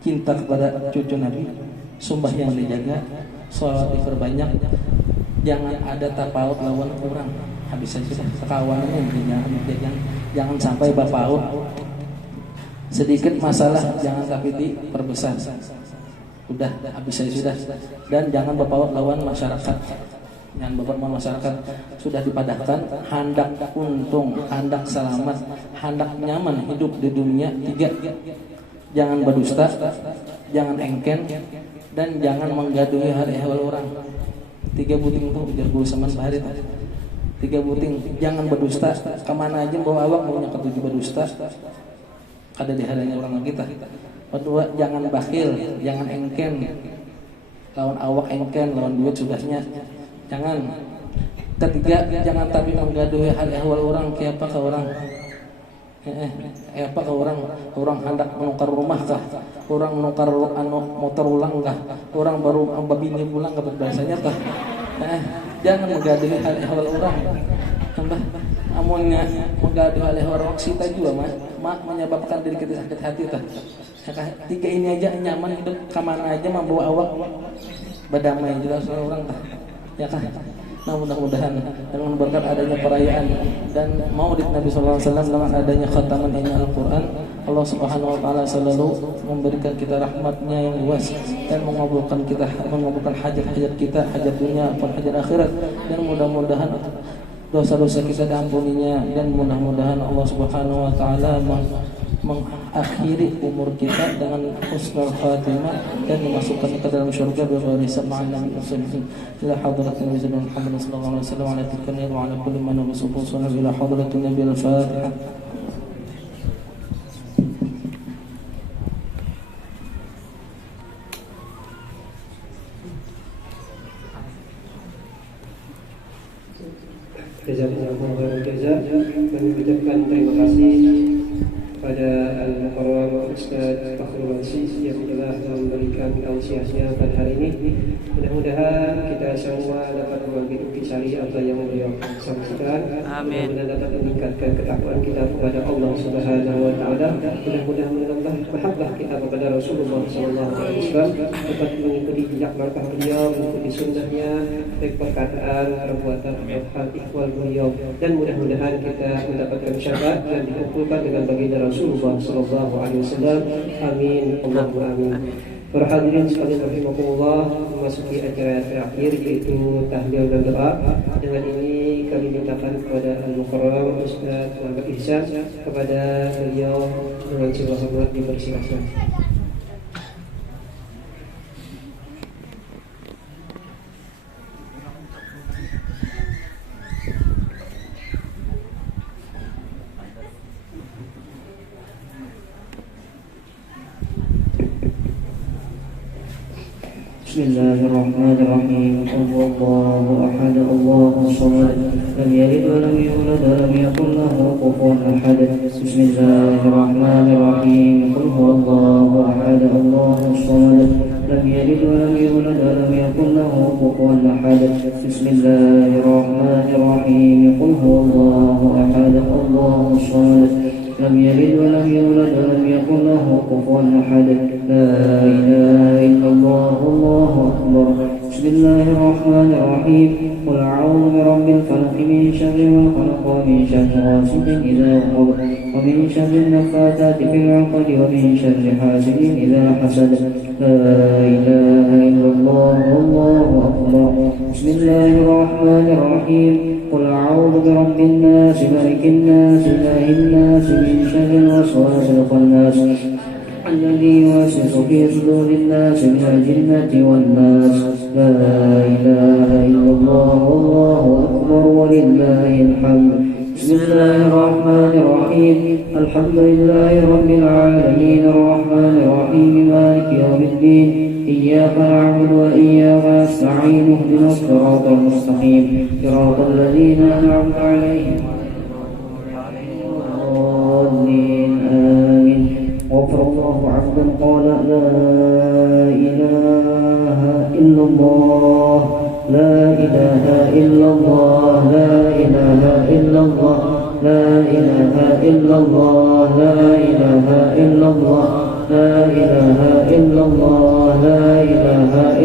cinta kepada cucu Nabi sumpah yang dijaga, sholawat diperbanyak, jangan ada tapaut lawan kurang. Habis saja sekawanannya, jangan sampai bapaut. Sedikit masalah jangan tapi diperbesar. Udah habis saja sudah. Dan jangan bapaut lawan masyarakat. Jangan bapaut lawan masyarakat. Sudah dipadahkan hendak untung, hendak selamat, hendak nyaman hidup di dunia. 3, jangan berdusta, jangan engken, dan jangan menggaduhi hari ehwal orang. 3 buting tuh biar gue sama bahari. 3 buting, jangan berdusta. Kemana aja bawa awak maunya ketujuh berdusta. Ada di harinya orang kita. Kedua, jangan bakhil, jangan engken. Lawan awak engken, lawan duit sudahnya. Jangan. Ketiga, jangan tapi menggaduhi hal ehwal orang. Kayak apa ke orang? Apa ke orang hendak menukar rumah kah? Orang menukar motor ulang kah? Orang baru babini pulang ke bahasanya kah? Jangan menggaduhi hal ehwal orang. Tambah amunnya menggaduhi hal ehwal orang sita juga mah menyebabkan diri kita sakit hati tah. 3 ini aja nyaman hidup kemana aja membawa awak berdamai jelas orang tah. Ya kan? Nah, mudah-mudahan dengan berkat adanya perayaan dan Maulid Nabi sallallahu alaihi wasallam, dengan adanya khataman ini Al-Qur'an, Allah Subhanahu wa taala selalu memberikan kita rahmatnya yang luas dan mengabulkan hajat-hajat kita, hajat dunia maupun hajat akhirat, dan mudah-mudahan dosa-dosa kita diampuninya, dan mudah-mudahan Allah Subhanahu wa taala mengakhiri umur kita dengan husnul khatimah dan memasukkan ke dalam syurga bighairi hisab ma'al muslimin. Ila hadratin Nabi Muhammad sallallahu alaihi wasallam ala tilkani wa ala kulli man nabsuhu sallallahu ila hadratin Nabi al-Fatihah. Jazakumullahu khairan jazaa. Kami ucapkan terima kasih kepada Al-Mukarram Ustaz Fakhrul Aziz yang telah memberikan tausiahnya pada hari ini. Mudah-mudahan kita semua dapat mengambil intisari apa yang beliau sampaikan. Amin. Dan dapat meningkatkan ketakwaan kita kepada Allah Subhanahu wa taala. Mudah-mudahan menambah mahabbah kita kepada Rasulullah sallallahu alaihi wasallam, dapat mengikuti jejak langkah beliau, mengikuti sunnahnya, baik perkataan, perbuatan, hal ikhwal beliau, dan mudah-mudahan kita mendapatkan syafaat dan dikumpulkan dengan baginda Rasulullah sallallahu alaihi wasallam. Amin. Allahumma amin. Para hadirin sekalian rahimakumullah, memasuki acara terakhir yaitu tahlil dan doa. Dengan ini kami mintakan kepada Al-Mukarram Ustaz Muhammad Ihsan, kepada beliau dengan segala hormat dipersilakan. Bismillahirrahmanirrahim. Allahu ahad, Allahu samad, lam yalid wa lam yulad wa lam yakul lahu kufuwan ahad. Bismillahirrahmanirrahim. Qul huwallahu ahad, Allahu samad, lam yalid wa lam yulad wa lam yakul lahu kufuwan ahad. Bismillahirrahmanirrahim. Qul huwallahu ahad, Allahu samad, lam yalid wa lam yulad wa lam yakul lahu kufuwan ahad. La ilaha illallah, Allahu akbar. Bismillahirrahmanirrahim. Qul a'udzu birabbil falaq, min syarri ma khalaq, wa min syarri ghasidin idza waqab, wa min syarri naffathati fil 'uqad, wa min syarri hasidin idza hasad. La ilaha illallah, Allahu akbar. Bismillahirrahmanirrahim. Qul a'udzu birabbin nas, malikin nas, ilahin nas, min syarril waswasil khannas, الذي يوسوس في صدور الناس من الجنة والناس. لا إله إلا الله، والله أكبر ولله الحمد. بسم الله الرحمن الرحيم. الحمد لله رب العالمين، الرحمن الرحيم، مالك يوم الدين. إياك نعبد وإياك نستعين، اهدنا الصراط المستقيم، صراط الذين أنعمت عليهم آمين. غفر الله عبدا قال لا إله إلا الله، لا إله إلا الله، لا إله إلا الله، لا إله إلا الله، لا إله إلا الله، لا إله إلا الله، لا إله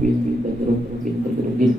بالدين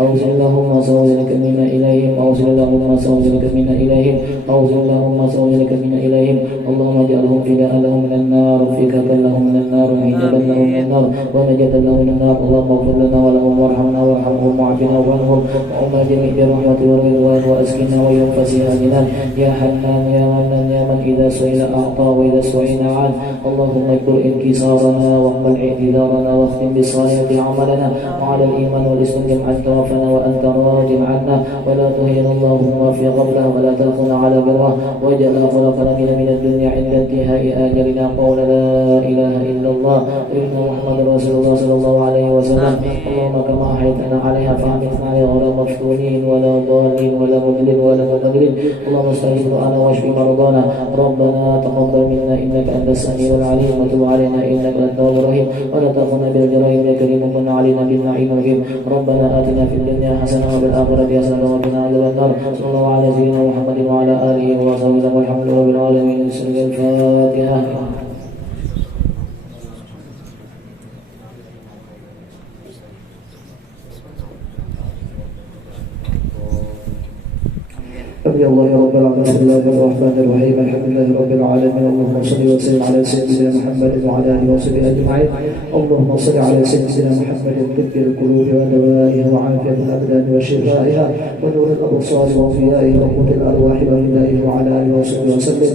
أوصل اللهم صوزنك منا إليهم أوصل اللهم صوزنك منا إليهم أوصل اللهم صوزنك منا إليهم اللهم اجعلهم فداء لهم من النار فكاكا لهم من النار حجابا لهم من النار ونجاة لهم من النار اللهم اغفر لنا ولهم وارحمنا وارحمهم وعافنا وعنهم وعما جميع برحمة والرضوان وأسكننا ويوم فسيح جنان يا حنان يا منان يا من إذا سئل أعطى وإذا سئل عان اللهم اجبر انكسارنا واقبل اعتذارنا واختم بالصالحات عملنا وعلى الإيمان والإسلام جمعا توفنا وأنت راض عنا ولا تهين اللهم في غفلة ولا تلقنا على بره واجعل خلقنا من الدنيا عند انتهاء آجلنا قول لا إله إلا الله إن محمد رسول الله صلى الله عليه وسلم اللهم كما أحيتنا عليها فأمتنا عليها غير مفتونين ولا ضالين ولا مضلين ولا مضلين اللهم استجب دعانا واشف مرضانا ربنا تقبل منا إنك أنت السميع العليم وتب علينا إنك أنت التواب الرحيم ولا تأخذنا بالجرائم يا كريم وكن علينا بالنعيم الرحيم ربنا آتنا في الدنيا حسنة وفي الآخرة حسنة وقنا عذاب النار صلى الله على سيدنا محمد وعلى آله وصحبه وسلم والحمد لله رب العالمين. بسم الفاتحة. رضي الله يا رب العالمين. بسم الله الرحمن الرحيم. الحمد لله رب العالمين. اللهم صل وسلم على سيدنا محمد وعلى اله وصحبه اجمعين. اللهم صل على سيدنا محمد طب القلوب ودوائها وعافيه الابدان وشفائها ونور الابصار وضيائها وقوت الارواح وغذائها وعلى اله وصحبه وسلم.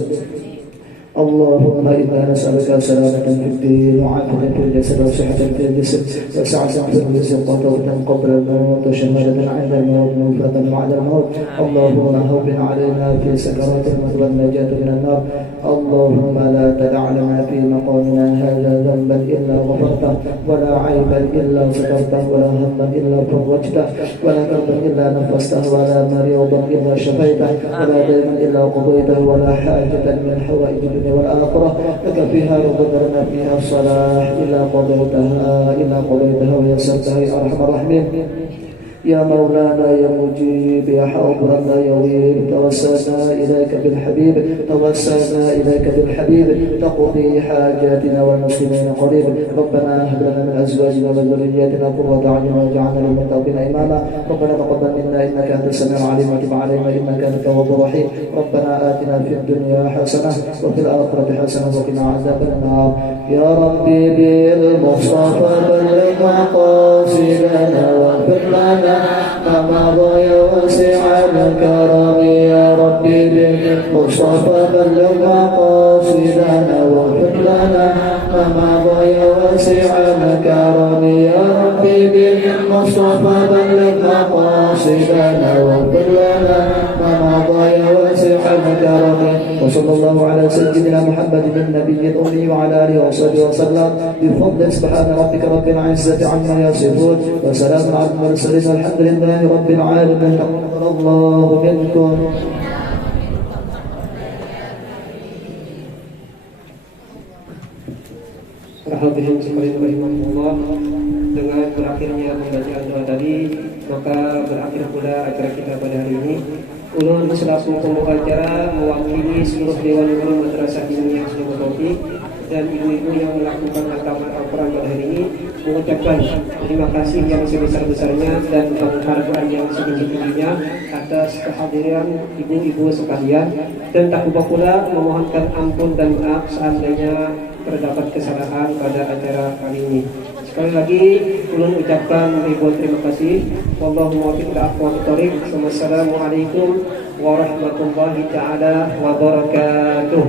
اللهم إنا نسألك سلامة في الدين وعافية في الجسد وصحة في الجسد وسعة في الرزق وتوبة قبل الموت وشهادة عند الموت ووفاة بعد الموت. اللهم هون علينا في سكرات الموت والنجاة من النار. اللهم لا تدع لنا في مقامنا هذا ذنبا إلا غفرته ولا عيبا إلا سترته ولا هما إلا فرجته ولا كربا إلا نفسته ولا مريضا إلا شفيته ولا دينا إلا قضيته ولا حاجة من حوائج والآخرة لك فيها وقدرنا فيها الصلاح إلا قضيتها ويسرتها يا أرحم الراحمين. يا مولانا يا مجيب يا حاضرنا يا ويل توسلنا إليك بالحبيب تقضي حاجاتنا والمسلمين قريب. ربنا هب لنا من أزواجنا وذرياتنا قرة أعين واجعلنا للمتقين إماما. ربنا تقبل منا إنك أنت السميع العليم وتب علينا إنك أنت التواب الرحيم. ربنا آتنا في الدنيا حسنة وفي الآخرة حسنة وقنا عذاب النار. يا ربي بالمصطفى بلغ مقاصدنا واغفر لنا ما مضى واسع الكرم. يا ربي بالمصطفى بلغ مقاصدنا واغفر لنا ما مضى واسع الكرم. يا ربي بالمصطفى بلغ مقاصدنا واغفر لنا ما مضى واسع الكرم. وصلى الله على سيدنا محمد النبي الأمي وعلى آله وصحبه وسلم بفضل سبحان ربك رب العزة عما يصفون وسلام على المرسلين والحمد لله رب العالمين. تقبل الله منكم. Rahmatullah sekalian rahimahullah. Dengan berakhirnya pembacaan doa tadi, maka berakhir pula acara kita pada hari ini. Ulun selaku pembawa acara mewakili seluruh Dewan Guru Madrasah Diniyah Sungai Taufiq dan ibu-ibu yang melakukan khataman Al-Quran pada hari ini mengucapkan terima kasih yang sebesar-besarnya dan penghargaan yang setinggi-tingginya atas kehadiran ibu-ibu sekalian, dan tak lupa pula memohonkan ampun dan maaf seandainya terdapat kesalahan pada acara kali ini. Sekali lagi ulun ucapkan ribuan terima kasih. Wallahu muwaffiq ila aqwamit thoriq. Wassalamualaikum warahmatullahi taala wabarakatuh.